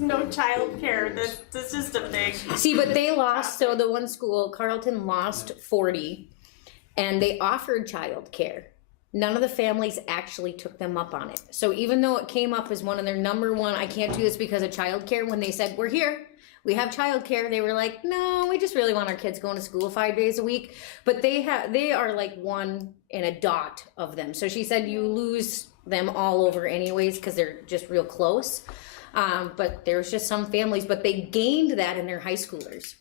No child care. That's just a big. See, but they lost, so the one school, Carleton, lost 40, and they offered child care. None of the families actually took them up on it. So even though it came up as one of their number one, I can't do this because of child care, when they said, we're here, we have child care, they were like, no, we just really want our kids going to school 5 days a week. But they are like one in a dot of them. So she said you lose them all over anyways because they're just real close. But there's just some families, but they gained that in their high schoolers.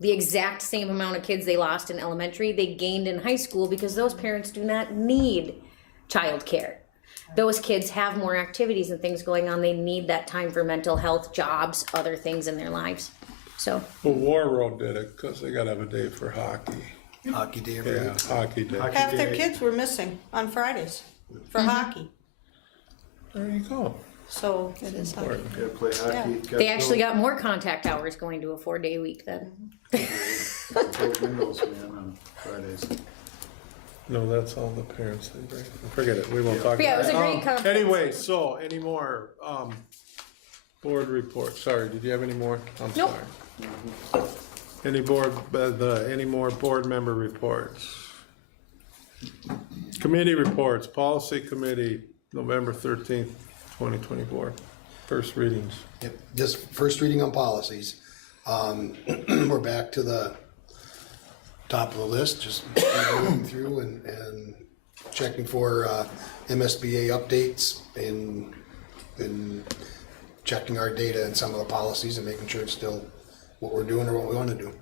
The exact same amount of kids they lost in elementary, they gained in high school because those parents do not need child care. Those kids have more activities and things going on. They need that time for mental health, jobs, other things in their lives. So. Well, War Road did it because they got to have a day for hockey. Hockey day every week. Hockey day. Half their kids were missing on Fridays for hockey. There you go. So it is hockey. Gotta play hockey. Yeah. They actually got more contact hours going to a 4-day week then. Build windows, man, on Fridays. No, that's all the parents they bring. Forget it. We won't talk Yeah, about it was a great conference. Anyway, so any more board reports? Sorry, did you have any more? I'm Nope. sorry. Any more board member reports? Committee reports. Policy Committee, November 13th, 2024. First readings. Yep, just first reading on policies. We're back to the top of the list, just going through and checking for MSBA updates and checking our data and some of the policies and making sure it's still what we're doing or what we want to do.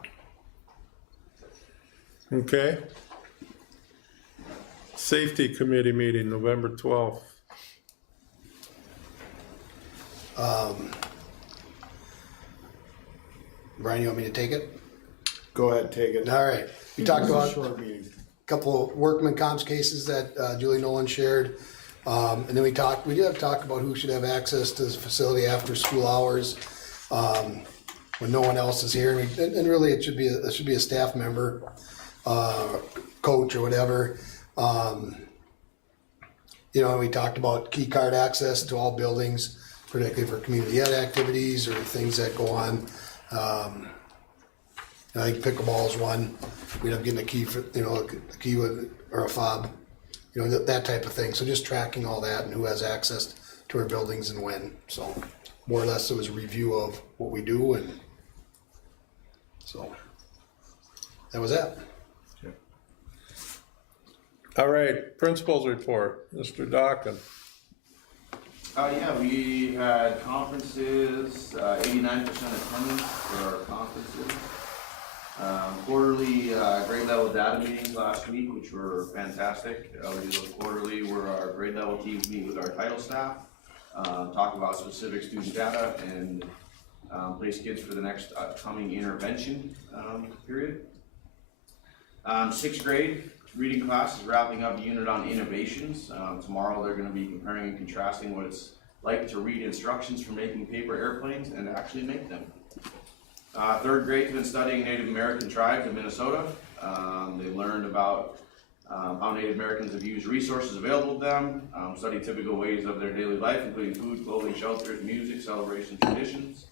Okay. Safety Committee meeting, November 12th. Brian, you want me to take it? Go ahead, take it. All right. We talked about Short meeting. a couple of workman comps cases that Julie Nolan shared. And then we did have talk about who should have access to this facility after school hours when no one else is here. And really, it should be a staff member, coach or whatever. You know, we talked about key card access to all buildings, particularly for community ed activities or things that go on. I think pickleball is one. We end up getting a key for, you know, a key with, or a fob, you know, that type of thing. So just tracking all that and who has access to our buildings and when. So more or less it was a review of what we do, and so that was that. All right, principal's report, Mr. Dockin. Yeah, we had conferences, 89% attendance for our conferences. Quarterly grade level data meetings last week, which were fantastic. We do those quarterly where our grade level teams meet with our title staff, talk about specific student data, and place kids for the next upcoming intervention period. 6th grade reading class is wrapping up a unit on innovations. Tomorrow they're going to be comparing and contrasting what it's like to read instructions for making paper airplanes and actually make them. 3rd grade's been studying Native American tribes in Minnesota. They learned about how Native Americans have used resources available to them, studied typical ways of their daily life, including food, clothing, shelters, music, celebrations, traditions.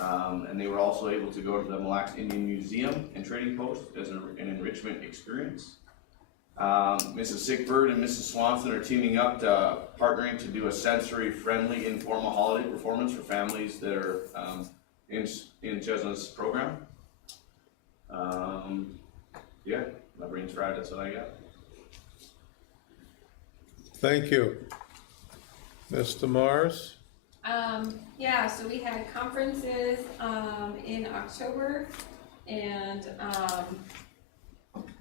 And they were also able to go to the Mille Lacs Indian Museum and Trading Post as an enrichment experience. Mrs. Sickbird and Mrs. Swanson are teaming up to partnering to do a sensory-friendly informal holiday performance for families that are in Chesna's program. Yeah, my brain's fried, that's what I got. Thank you. Mr. Mars? Yeah, so we had conferences in October, and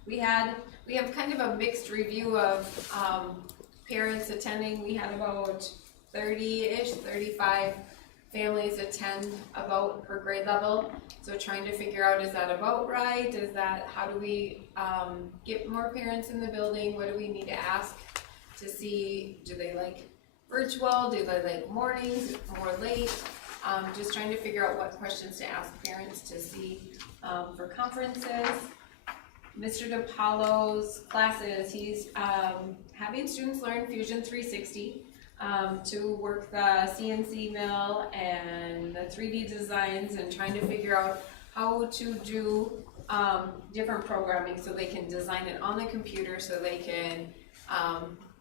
we have kind of a mixed review of parents attending. We had about 30-ish, 35 families attend about per grade level. So trying to figure out, is that about right? Is that, how do we get more parents in the building? What do we need to ask to see? Do they like virtual? Do they like mornings, more late? Just trying to figure out what questions to ask parents to see for conferences. Mr. DePaulo's classes, he's having students learn Fusion 360 to work the CNC mill and the 3D designs, and trying to figure out how to do different programming so they can design it on the computer, so they can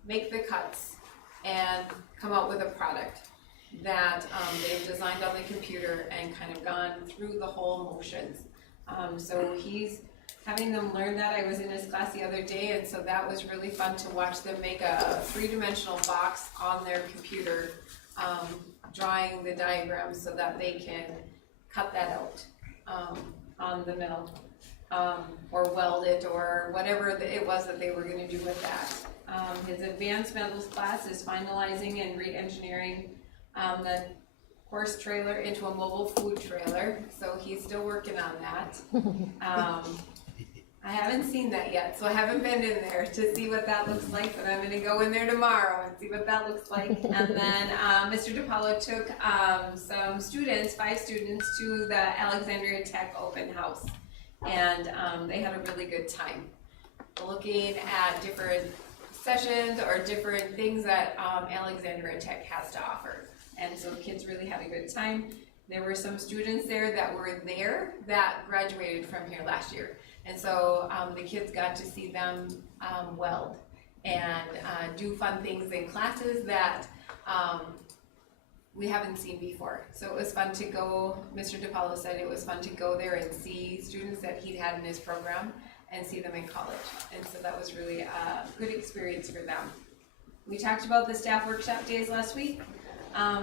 make the cuts and come out with a product that they've designed on the computer and kind of gone through the whole motions. So he's having them learn that. I was in his class the other day, and so that was really fun to watch them make a three-dimensional box on their computer, drawing the diagrams so that they can cut that out on the mill, or weld it, or whatever it was that they were going to do with that. His advanced metals class is finalizing and re-engineering the horse trailer into a mobile food trailer, so he's still working on that. I haven't seen that yet, so I haven't been in there to see what that looks like, but I'm going to go in there tomorrow and see what that looks like. And then Mr. DePaulo took some students, 5 students, to the Alexandria Tech open house, and they had a really good time looking at different sessions or different things that Alexandria Tech has to offer. And so kids really had a good time. There were some students there that graduated from here last year. And so the kids got to see them weld and do fun things in classes that we haven't seen before. So it was fun to go, Mr. DePaulo said it was fun to go there and see students that he'd had in his program and see them in college. And so that was really a good experience for them. We talked about the staff workshop days last week.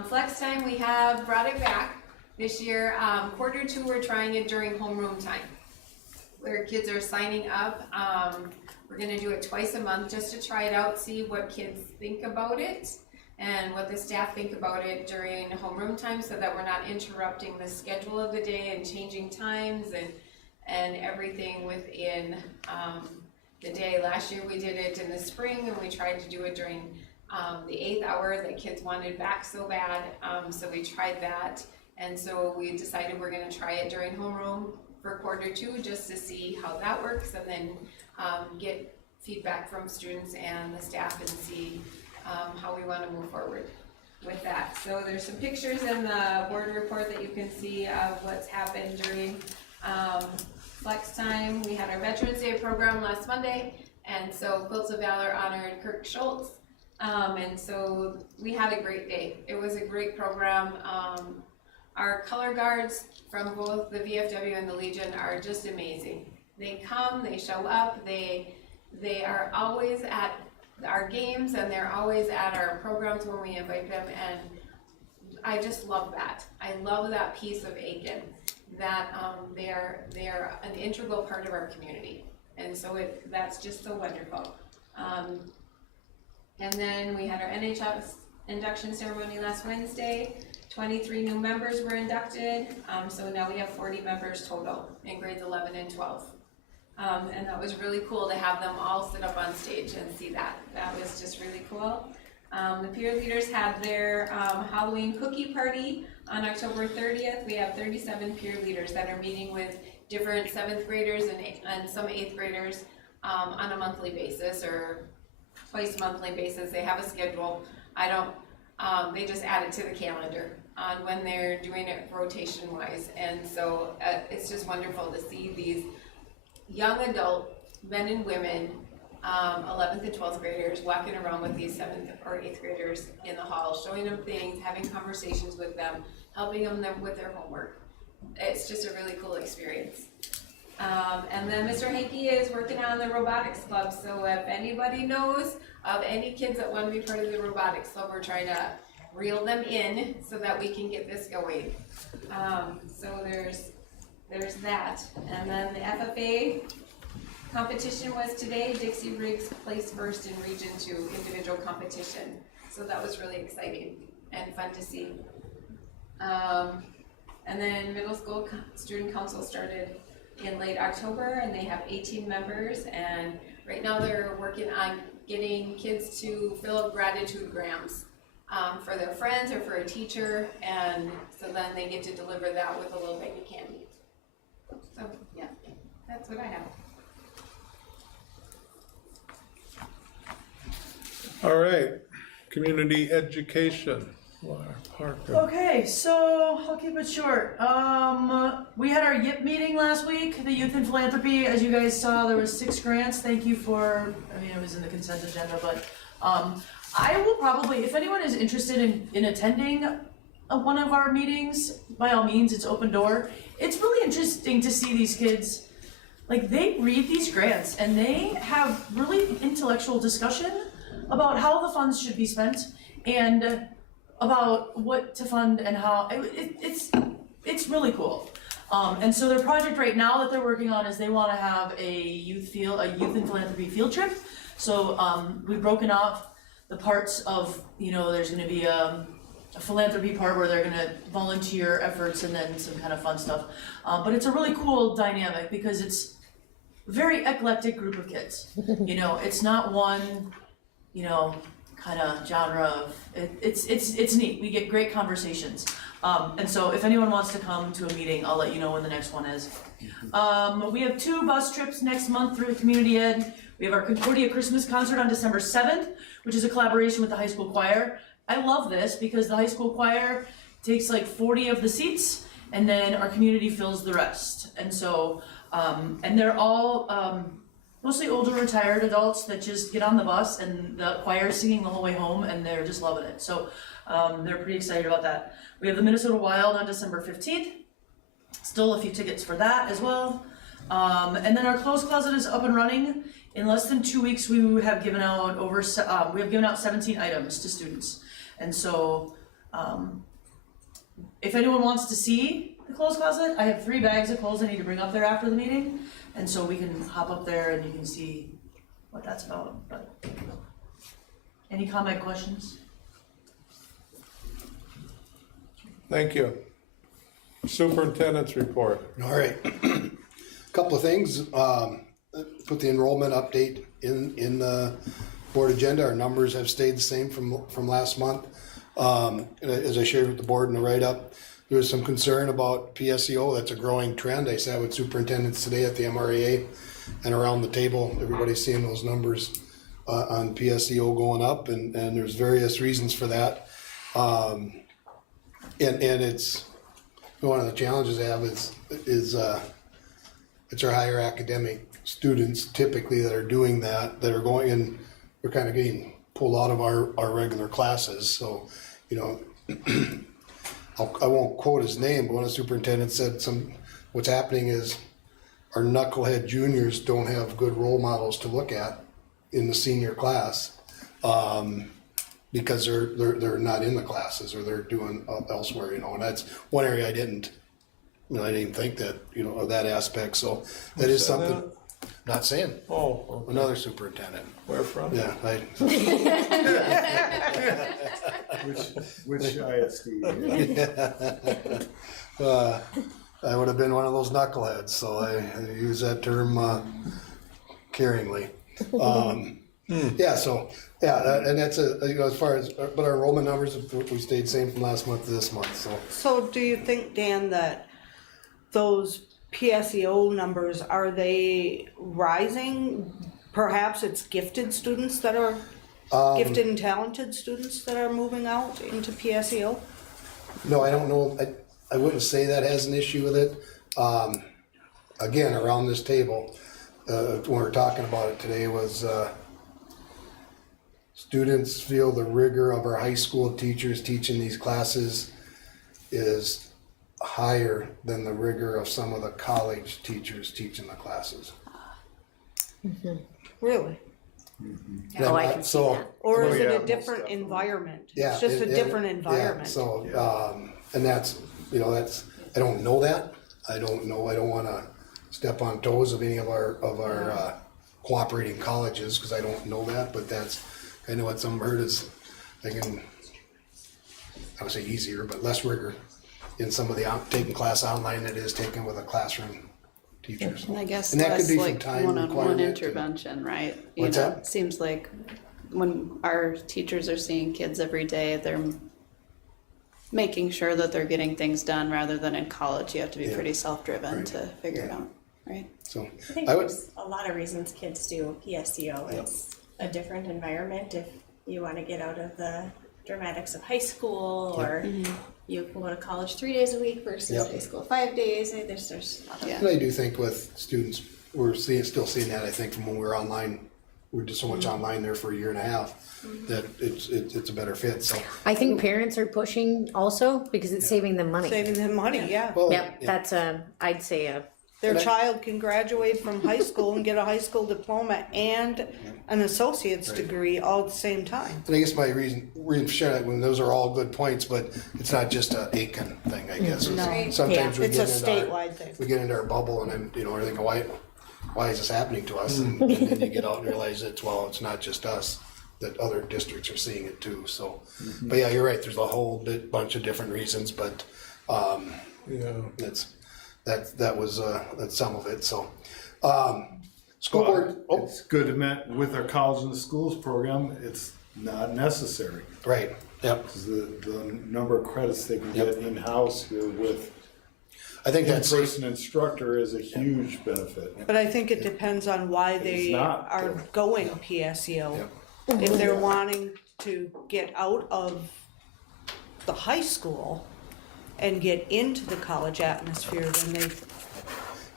Flex time, we have brought it back this year. Quarter 2, we're trying it during homeroom time, where kids are signing up. We're gonna do it twice a month just to try it out, see what kids think about it and what the staff think about it during homeroom time, so that we're not interrupting the schedule of the day and changing times and everything within the day. Last year we did it in the spring, and we tried to do it during the 8th hour that kids wanted back so bad, so we tried that. And so we decided we're gonna try it during homeroom for quarter 2, just to see how that works, and then get feedback from students and the staff and see how we want to move forward with that. So there's some pictures in the board report that you can see of what's happened during flex time. We had our Veterans Day program last Monday, and so Quilts of Valor honored Kirk Schultz. And so we had a great day. It was a great program. Our color guards from both the VFW and the Legion are just amazing. They come, they show up, they are always at our games, and they're always at our programs when we invite them, and I just love that. I love that piece of Aiken, that they are an integral part of our community, and so that's just so wonderful. And then we had our NHS induction ceremony last Wednesday. 23 new members were inducted, so now we have 40 members total in grades 11 and 12. And that was really cool to have them all sit up on stage and see that. That was just really cool. The peer leaders had their Halloween cookie party on October 30th. We have 37 peer leaders that are meeting with different 7th graders and some 8th graders on a monthly basis or twice monthly basis. They have a schedule. They just add it to the calendar on when they're doing it rotation wise. And so it's just wonderful to see these young adult men and women, 11th and 12th graders, walking around with these 7th or 8th graders in the hall, showing them things, having conversations with them, helping them with their homework. It's just a really cool experience. And then Mr. Hankey is working on the robotics club, so if anybody knows of any kids that want to be part of the robotics club, we're trying to reel them in so that we can get this going. So there's that. And then the FFA competition was today. Dixie Riggs placed first in Region 2 individual competition. So that was really exciting and fun to see. And then middle school student council started in late October, and they have 18 members, and right now they're working on getting kids to fill out gratitude grams for their friends or for a teacher, and so then they get to deliver that with a little bag of candy. So yeah, that's what I have. All right, community education. Laura Parker. Okay, so I'll keep it short. We had our YIP meeting last week, the Youth in Philanthropy. As you guys saw, there was 6 grants. Thank you for, it was in the consent agenda, but I will probably, if anyone is interested in attending one of our meetings, by all means, it's open door. It's really interesting to see these kids, like they read these grants and they have really intellectual discussion about how the funds should be spent and about what to fund and how. It's really cool. And so their project right now that they're working on is they want to have a youth in philanthropy field trip. So we've broken off the parts of, there's going to be a philanthropy part where they're going to volunteer efforts and then some kind of fun stuff. But it's a really cool dynamic because it's a very eclectic group of kids. It's not one, kind of genre of it's neat. We get great conversations, and so if anyone wants to come to a meeting, I'll let you know when the next one is. We have 2 bus trips next month through community ed. We have our Concordia Christmas concert on December 7th, which is a collaboration with the high school choir. I love this because the high school choir takes like 40 of the seats, and then our community fills the rest. And so, and they're all mostly older retired adults that just get on the bus and the choir is singing the whole way home and they're just loving it. So they're pretty excited about that. We have the Minnesota Wild on December 15th. Still a few tickets for that as well. And then our clothes closet is up and running. In less than 2 weeks, we have given out 17 items to students. And so if anyone wants to see the clothes closet, I have 3 bags of clothes I need to bring up there after the meeting. And so we can hop up there and you can see what that's about. But any comment, questions? Thank you. Superintendent's report. All right. Couple of things. Put the enrollment update in the board agenda. Our numbers have stayed the same from last month. As I shared with the board in the write-up, there was some concern about PSEO. That's a growing trend. I sat with superintendents today at the MRAA and around the table. Everybody's seeing those numbers on PSEO going up, and there's various reasons for that. And it's, one of the challenges I have is it's our higher academic students typically that are doing that are going, and we're kind of getting pulled out of our regular classes. So, you know, I won't quote his name, but one of the superintendents said what's happening is our knucklehead juniors don't have good role models to look at in the senior class, because they're not in the classes, or they're doing elsewhere, you know, and that's one area I didn't even think that, you know, of that aspect. So that is something. that? Not saying. Oh, okay. Another superintendent. Where from? Yeah, Which ISD? I would have been one of those knuckleheads, so I use that term caringly. Yeah, so and that's as far as, but our enrollment numbers, we stayed same from last month to this month. So do you think, Dan, that those PSEO numbers, are they rising? Perhaps it's gifted students that are gifted and talented students that are moving out into PSEO? No, I don't know. I wouldn't say that has an issue with it. Again, around this table, when we were talking about it today, was students feel the rigor of our high school teachers teaching these classes is higher than the rigor of some of the college teachers teaching the classes. Mm-hmm. Really? Mm-hmm. Oh, I can see that. Or is it a different environment? Yeah, it's just a different environment. Yeah, so, and that's, you know, that's, I don't know that. I don't know. I don't want to step on toes of any of our cooperating colleges, because I don't know that. But that's kind of what some heard is, they can, I would say easier, but less rigor in some of the taking class online that is taken with a classroom teacher. And I guess and that less could be like time one-on-one requirement intervention, right? You What's know, that? it seems like when our teachers are seeing kids every day, they're making sure that they're getting things done, rather than in college you have to be pretty self-driven to figure it out, right? So I think there's a lot of reasons kids do PSEO. It's a different environment if you want to get out of the dramatics of high school, or you can go to college 3 days a week versus high school 5 days. There's a lot of And I do think with students, we're still seeing that. I think from when we were online, we were just so much online there for a year and a half that it's a better fit. So I think parents are pushing also because it's saving them money. Saving them money, yeah. Well, Yep, that's I'd say Their child can graduate from high school and get a high school diploma and an associate's degree all at the same time. And I guess my reason for sharing that, when those are all good points, but it's not just a Aiken thing, I guess. No. Sometimes we It's get a into statewide thing. we get into our bubble, and then we're thinking, why is this happening to us? And then you get out and realize it's not just us, that other districts are seeing it too. So, but yeah, you're right. There's a whole bunch of different reasons, but that's some of it. So, school board. It's good to met with our college and schools program. It's not necessary. Right. Yep. Because the number of credits they can get in-house here with I think that's in-person instructor is a huge benefit. But I think it depends on why they are going PSEO. If they're wanting to get out of the high school and get into the college atmosphere, then they.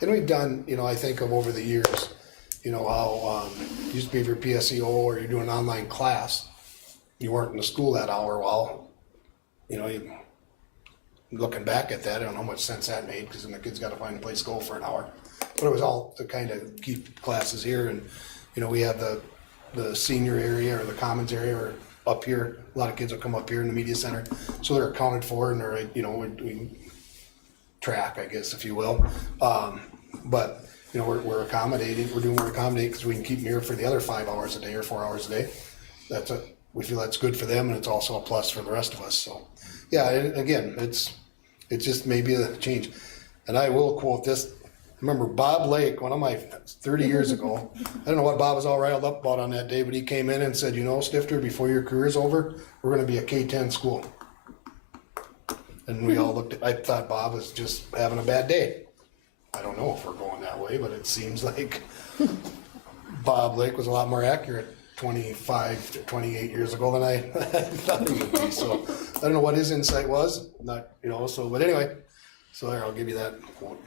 And we've done, I think of over the years, how used to be if you're PSEO or you're doing an online class, you weren't in the school that hour. Well, looking back at that, I don't know how much sense that made, because then the kids got to find a place to go for an hour. But it was all to kind of keep classes here, and we have the senior area or the commons area or up here. A lot of kids will come up here in the media center, so they're accounted for, and they're we track, I guess, if you will. But we're accommodating. We're doing what we're accommodating because we can keep them here for the other 5 hours a day or 4 hours a day. We feel that's good for them, and it's also a plus for the rest of us. So, yeah, and again, it's just maybe a change. And I will quote this. Remember Bob Lake, one of my 30 years ago. I don't know what Bob was all riled up about on that day, but he came in and said, Stifter, before your career is over, we're going to be a K-10 school. And we all looked I thought Bob was just having a bad day. I don't know if we're going that way, but it seems like Bob Lake was a lot more accurate. 25 to 28 years ago than I thought he would be. So I don't know what his insight was. Not, so, but anyway, so there, I'll give you that quote.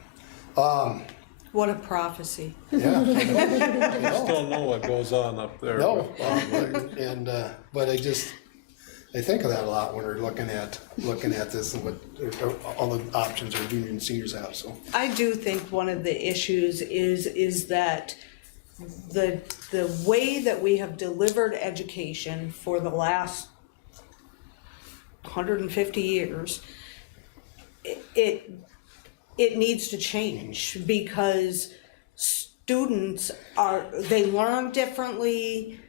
What a prophecy. Yeah. I still know what goes on up there. No, but I think of that a lot when we're looking at this and what all the options our junior and seniors have, so. I do think one of the issues is that the way that we have delivered education for the last 150 years, it needs to change because students they learn differently,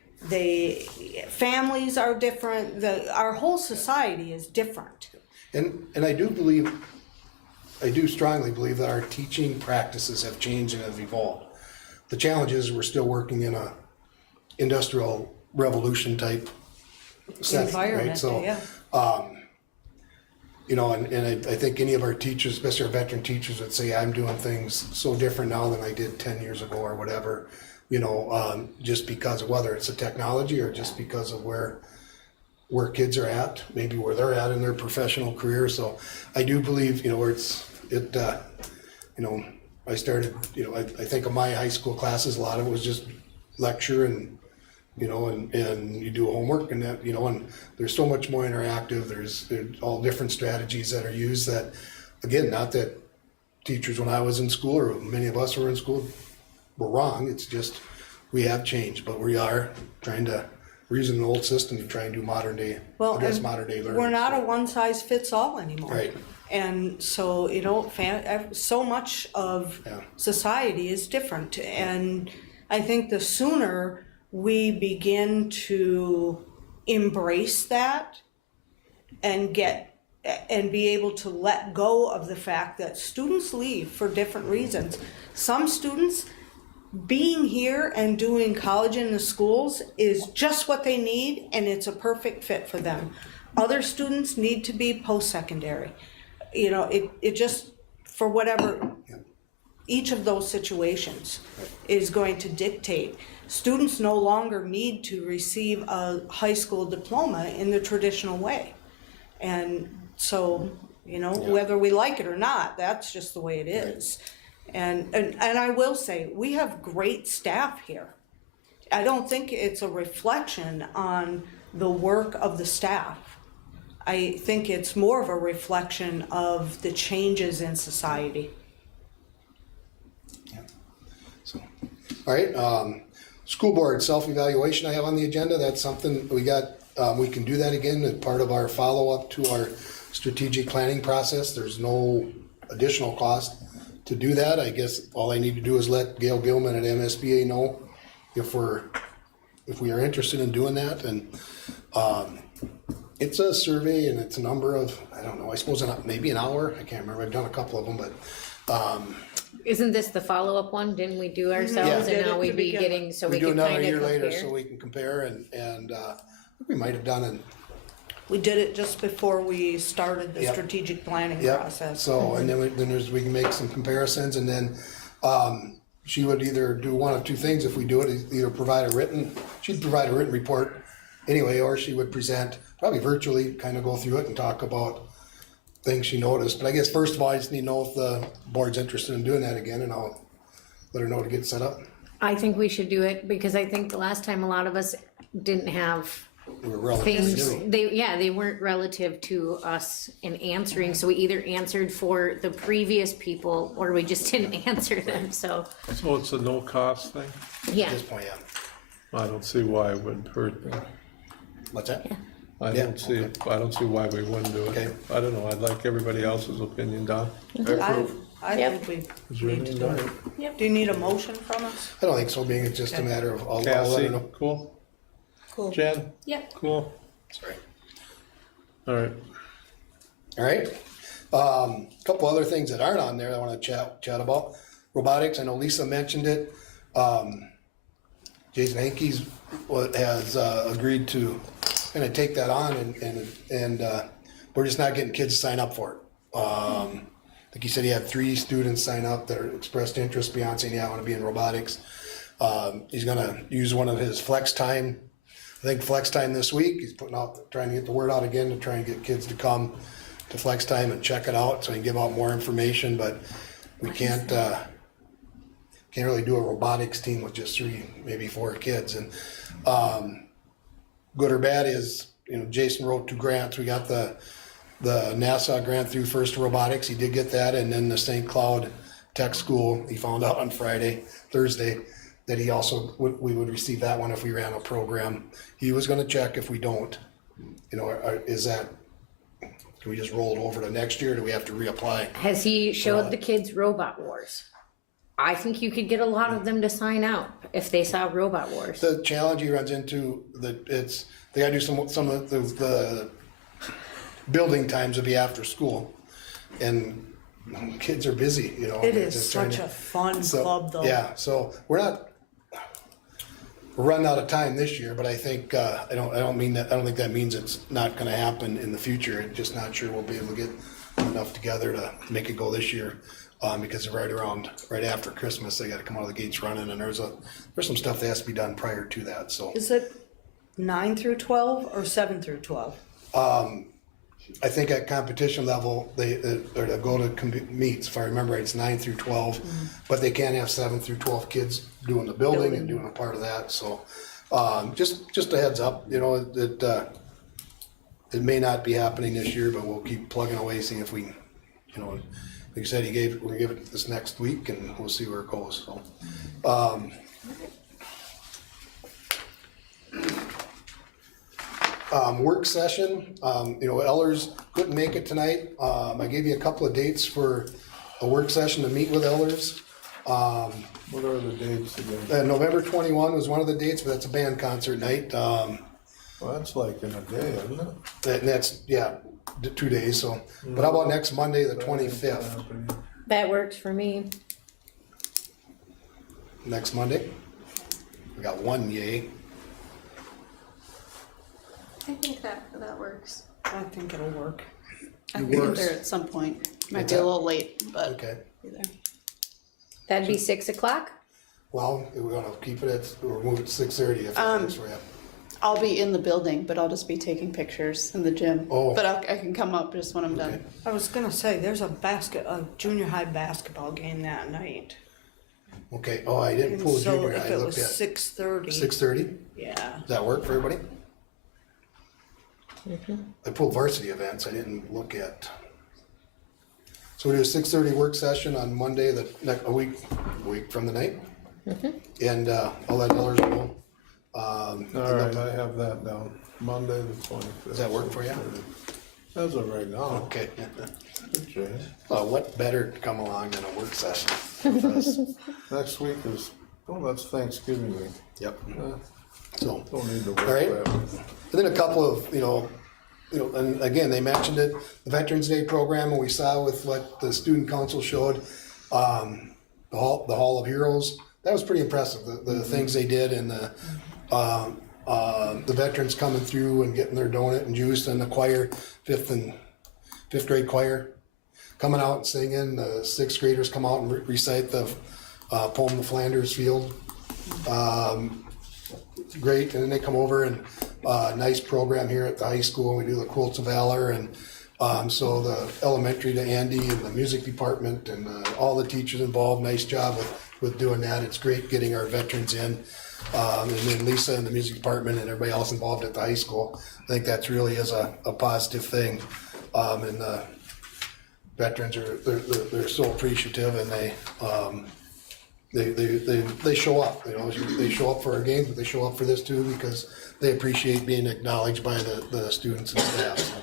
families are different, our whole society is different. And I do strongly believe that our teaching practices have changed and have evolved. The challenge is we're still working in a industrial revolution type setting, Environment, right? So, yeah. And I think any of our teachers, especially our veteran teachers, would say, I'm doing things so different now than I did 10 years ago or whatever, just because of whether it's the technology or just because of where kids are at, maybe where they're at in their professional career. So I do believe, I started, I think of my high school classes, a lot of it was just lecture and you do homework and that, and there's so much more interactive. There's all different strategies that are used that, again, not that teachers when I was in school or many of us were in school were wrong. It's just, we have changed, but we are trying to, we're using an old system to try and do modern day learning. We're not a one size fits all anymore. Right. And so, so much of society is different. And I think the sooner we begin to embrace that and be able to let go of the fact that students leave for different reasons. Some students being here and doing college in the schools is just what they need and it's a perfect fit for them. Other students need to be post-secondary. It just, for whatever, each of those situations is going to dictate. Students no longer need to receive a high school diploma in the traditional way. And so, whether we like it or not, that's just the way it is. And I will say, we have great staff here. I don't think it's a reflection on the work of the staff. I think it's more of a reflection of the changes in society. All right, school board self-evaluation I have on the agenda. That's something we got, we can do that again as part of our follow-up to our strategic planning process. There's no additional cost to do that. I guess all I need to do is let Gail Gilman at MSBA know if we are interested in doing that. And it's a survey and it's a number of, I don't know, I suppose maybe an hour. I can't remember. I've done a couple of them, but Isn't this the follow-up one? Didn't we do ourselves and now we'd be getting, so we do can another kind of year later compare? so we can compare and we might have done it. We did it just before we started the strategic planning process. So, and then we can make some comparisons and then she would either do one of two things if we do it, either she'd provide a written report anyway, or she would present, probably virtually, kind of go through it and talk about things she noticed. But I guess first of all, I just need to know if the board's interested in doing that again and I'll let her know to get set up. I think we should do it because I think the last time a lot of us didn't have We were relative things, new. they weren't relative to us in answering, so we either answered for the previous people or we just didn't answer them, so. So it's a no-cost thing? Yeah. At this point, yeah. I don't see why it would hurt them. What's that? I don't see why we wouldn't do it. Okay. I don't know, I'd like everybody else's opinion, Don. I think we need to do it. Yep. Do you need a motion from us? I don't think so, being it's just a matter of, I'll let Cassie, her know. cool? Cool. Jen? Yep. Cool? Sorry. All right. All right. Couple other things that aren't on there I want to chat about. Robotics, I know Lisa mentioned it. Jason Hankey's has agreed to kind of take that on and we're just not getting kids to sign up for it. I think he said he had 3 students sign up that expressed interest beyond saying, yeah, I want to be in robotics. He's going to use one of his flex time I think Flex Time this week, he's trying to get the word out again to try and get kids to come to Flex Time and check it out so he can give out more information, but we can't really do a robotics team with just 3, maybe 4 kids. And good or bad is, Jason wrote 2 grants. We got the NASA grant through First Robotics. He did get that. And then the St. Cloud Tech School, he found out on Thursday, that he also, we would receive that one if we ran a program. He was gonna check if we don't, can we just roll it over to next year, or do we have to reapply? Has he showed the kids Robot Wars? I think you could get a lot of them to sign up if they saw Robot Wars. The challenge he runs into, they gotta do some of the building times will be after school, and kids are busy, It is such a fun club, though. Yeah, so we're running out of time this year, but I think I don't think that means it's not going to happen in the future. I'm just not sure we'll be able to get enough together to make it go this year, because right after Christmas they got to come out of the gates running, and there's some stuff that has to be done prior to that. So Is it 9 through 12 or 7 through 12? I think at competition level, or to go to meets, if I remember right, it's 9 through 12, but they can't have 7 through 12 kids doing the building and doing a part of that. So, just a heads up, it may not be happening this year, but we'll keep plugging away, seeing if we, like you said, we're gonna give it this next week, and we'll see where it goes. So, work session, Ellers couldn't make it tonight. I gave you a couple of dates for a work session to meet with Ellers. What are the dates again? November 21 was one of the dates, but that's a band concert night. Well, that's like in a day, isn't it? That's, 2 days, so. But how about next Monday, the 25th? That works for me. Next Monday? We got one yay. I think that works. I think it'll work. I can get there at some point. Might be a little late, but okay. Be there. That'd be 6 o'clock? Well, we're gonna keep it or move it to 6:30 if that's where I'll be in the building, but I'll just be taking pictures in the gym. Oh. But I can come up just when I'm done. I was gonna say, there's a junior high basketball game that night. Okay, I didn't pull So junior. if I it looked was at 6:30. 6:30? Yeah. Does that work for everybody? I pulled varsity events. I didn't look at. So we do a 6:30 work session on Monday, a week from the night, and I'll let Ellers know. All right, I have that down. Monday the 25th. Does that work for you? As of right now. Okay. Good change. What better to come along than a work session? Next week is, that's Thanksgiving week. Yep. So don't need to work All right. that. And then a couple of, and again, they mentioned it, the Veterans Day program, and we saw with what the student council showed, the Hall of Heroes. That was pretty impressive. The things they did, and the veterans coming through and getting their donut and juice, and the choir, fifth grade choir, coming out and singing. The 6th graders come out and recite the poem "The Flanders Field." Great, and then they come over and nice program here at the high school. We do the Quilts of Valor, and so the elementary to Andy and the music department and all the teachers involved. Nice job with doing that. It's great getting our veterans in, and then Lisa in the music department and everybody else involved at the high school. I think that really is a positive thing, and the veterans they're so appreciative, and they show up. They show up for our games, but they show up for this too because they appreciate being acknowledged by the students and staff.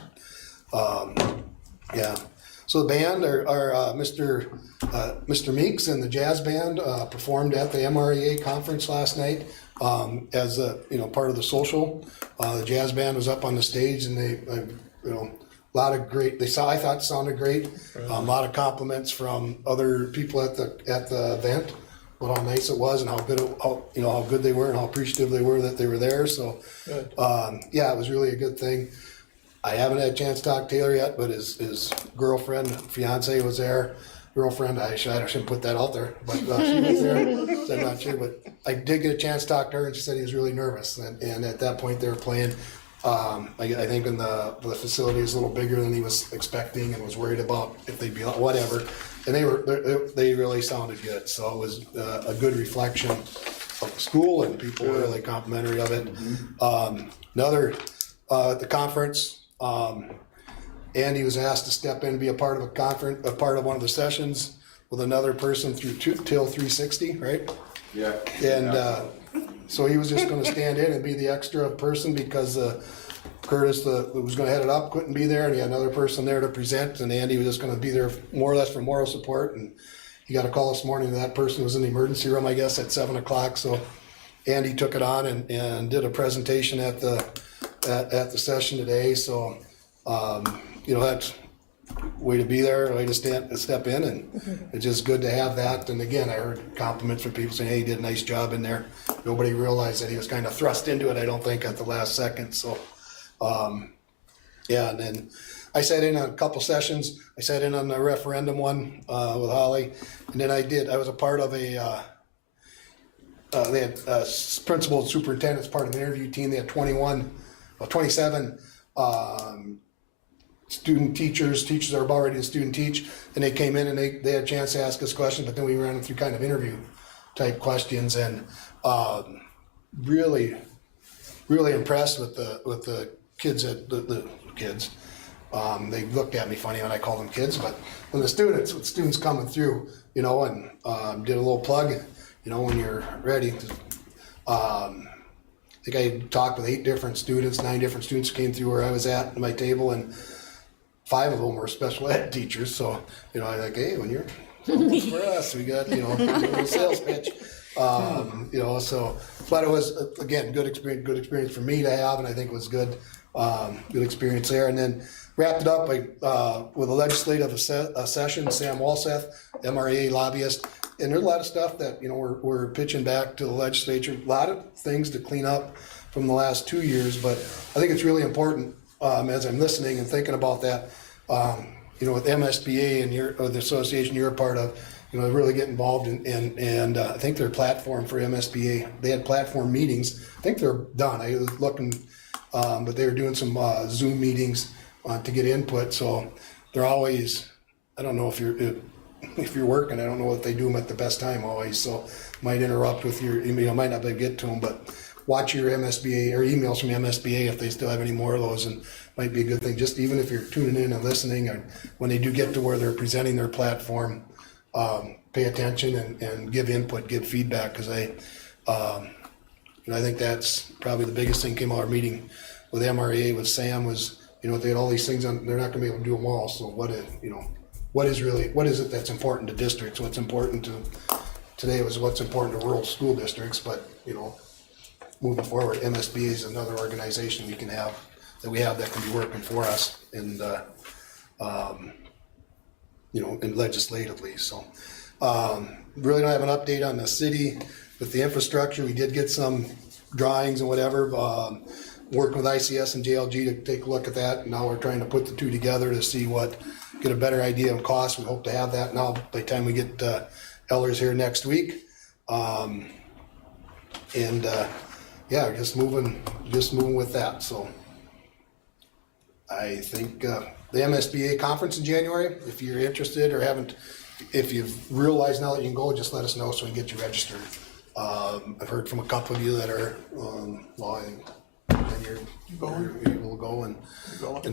So the band, our Mr. Meeks and the jazz band performed at the MREA conference last night as part of the social. The jazz band was up on the stage, and they a lot of great. I thought sounded great. A lot of compliments from other people at the event. But how nice it was, and how good they were, and how appreciative they were that they were there. So, it was really a good thing. I haven't had a chance to talk to Taylor yet, but his girlfriend, fiance was there. girlfriend, I shouldn't put that out there, but she was there, so I'm not sure, but I did get a chance to talk to her, and she said he was really nervous, and at that point they were playing. I think in the facility was a little bigger than he was expecting, and was worried about if they'd be whatever. And they really sounded good, so it was a good reflection of the school, and people were really complimentary of it. At the conference, Andy was asked to step in and be a part of a part of one of the sessions with another person through till 360, right? Yeah. And so he was just going to stand in and be the extra person because Curtis, who was going to head it up, couldn't be there, and he had another person there to present, and Andy was just going to be there more or less for moral support. And he got a call this morning that person was in the emergency room, I guess, at 7 o'clock. So Andy took it on and did a presentation at the session today. So that's a way to be there, a way to step in, and it's just good to have that. And again, I heard compliments from people saying, hey, he did a nice job in there. Nobody realized that he was kind of thrust into it, I don't think, at the last second. So and then I sat in on a couple sessions. I sat in on the referendum one with Holly, and then I was a part of they had principal and superintendents part of the interview team. They had 27 student teachers that are about ready to student teach, and they came in and they had a chance to ask us questions, but then we ran them through kind of interview type questions, and really impressed with the kids the kids. They looked at me funny when I call them kids, but when the students coming through, and did a little plug, when you're ready. I think I talked with 9 different students who came through where I was at my table, and 5 of them were special ed teachers. So, I like, hey, when you're for us, we got, a little sales pitch. But it was, again, good experience for me to have, and I think it was good experience there. And then wrapped it up with a legislative session, Sam Walseth, MRA lobbyist. And there's a lot of stuff that, we're pitching back to the legislature, a lot of things to clean up from the last 2 years. But I think it's really important, as I'm listening and thinking about that, with MSBA and the association you're a part of, really get involved and I think their platform for MSBA, they had platform meetings. I think they're done. I was looking, but they were doing some Zoom meetings to get input. So they're always, I don't know if you're working, I don't know if they do them at the best time always. So might interrupt with your email, might not be able to get to them, but watch your MSBA or emails from MSBA if they still have any more of those, and might be a good thing. Just even if you're tuning in and listening, or when they do get to where they're presenting their platform, pay attention and give input, give feedback, because I think that's probably the biggest thing came out of our meeting with MRA with Sam was, they had all these things on, they're not going to be able to do them all. So what is it that's important to districts? What's important to today was what's important to rural school districts, but moving forward, MSBA is another organization we have that can be working for us and and legislatively. So really don't have an update on the city with the infrastructure. We did get some drawings and whatever, working with ICS and JLG to take a look at that. And now we're trying to put the two together to get a better idea of cost. We hope to have that now by the time we get Ellers here next week. Just moving with that. So I think the MSBA conference in January, if you're interested or if you've realized now that you can go, just let us know so we can get you registered. I've heard from a couple of you that are and you're able to go, and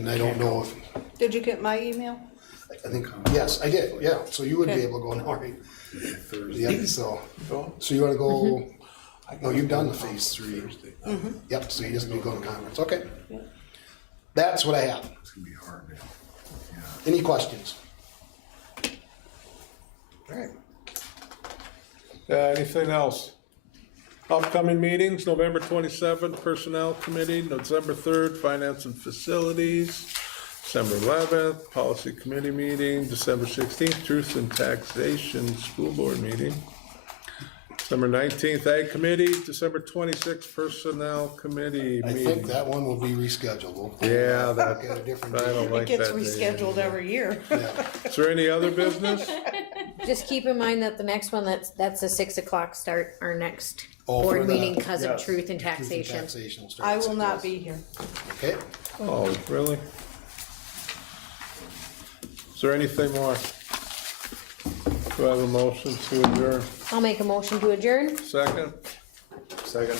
I don't know if. Did you get my email? I think, yes, I did, yeah, so you would be able to go now, right? Yeah, so you wanna go, no, you've done the phase 3. Yep, so you just need to go to the conference, okay. That's what I have. It's gonna be hard, man. Any questions? All right. Anything else? Upcoming meetings, November 27th, Personnel Committee, December 3rd, Finance and Facilities, December 11th, Policy Committee meeting, December 16th, Truth and Taxation School Board meeting, December 19th, Ag Committee, December 26th, Personnel Committee meeting. I think that one will be rescheduled. Yeah, a different I don't like that. It gets rescheduled every year. Is there any other business? Just keep in mind that the next one, that's a 6 o'clock start, our next Oh, for board the- meeting because of yes, truth and Truth and taxation. Taxation starts I at will 6. not be here. Okay. Oh, really? Is there anything more? Do I have a motion to adjourn? I'll make a motion to adjourn. Second? Second.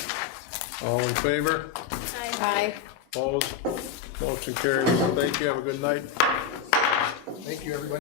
All in favor? Aye. Opposed? Motion carries. Thank you. Have a good night. Thank you, everybody.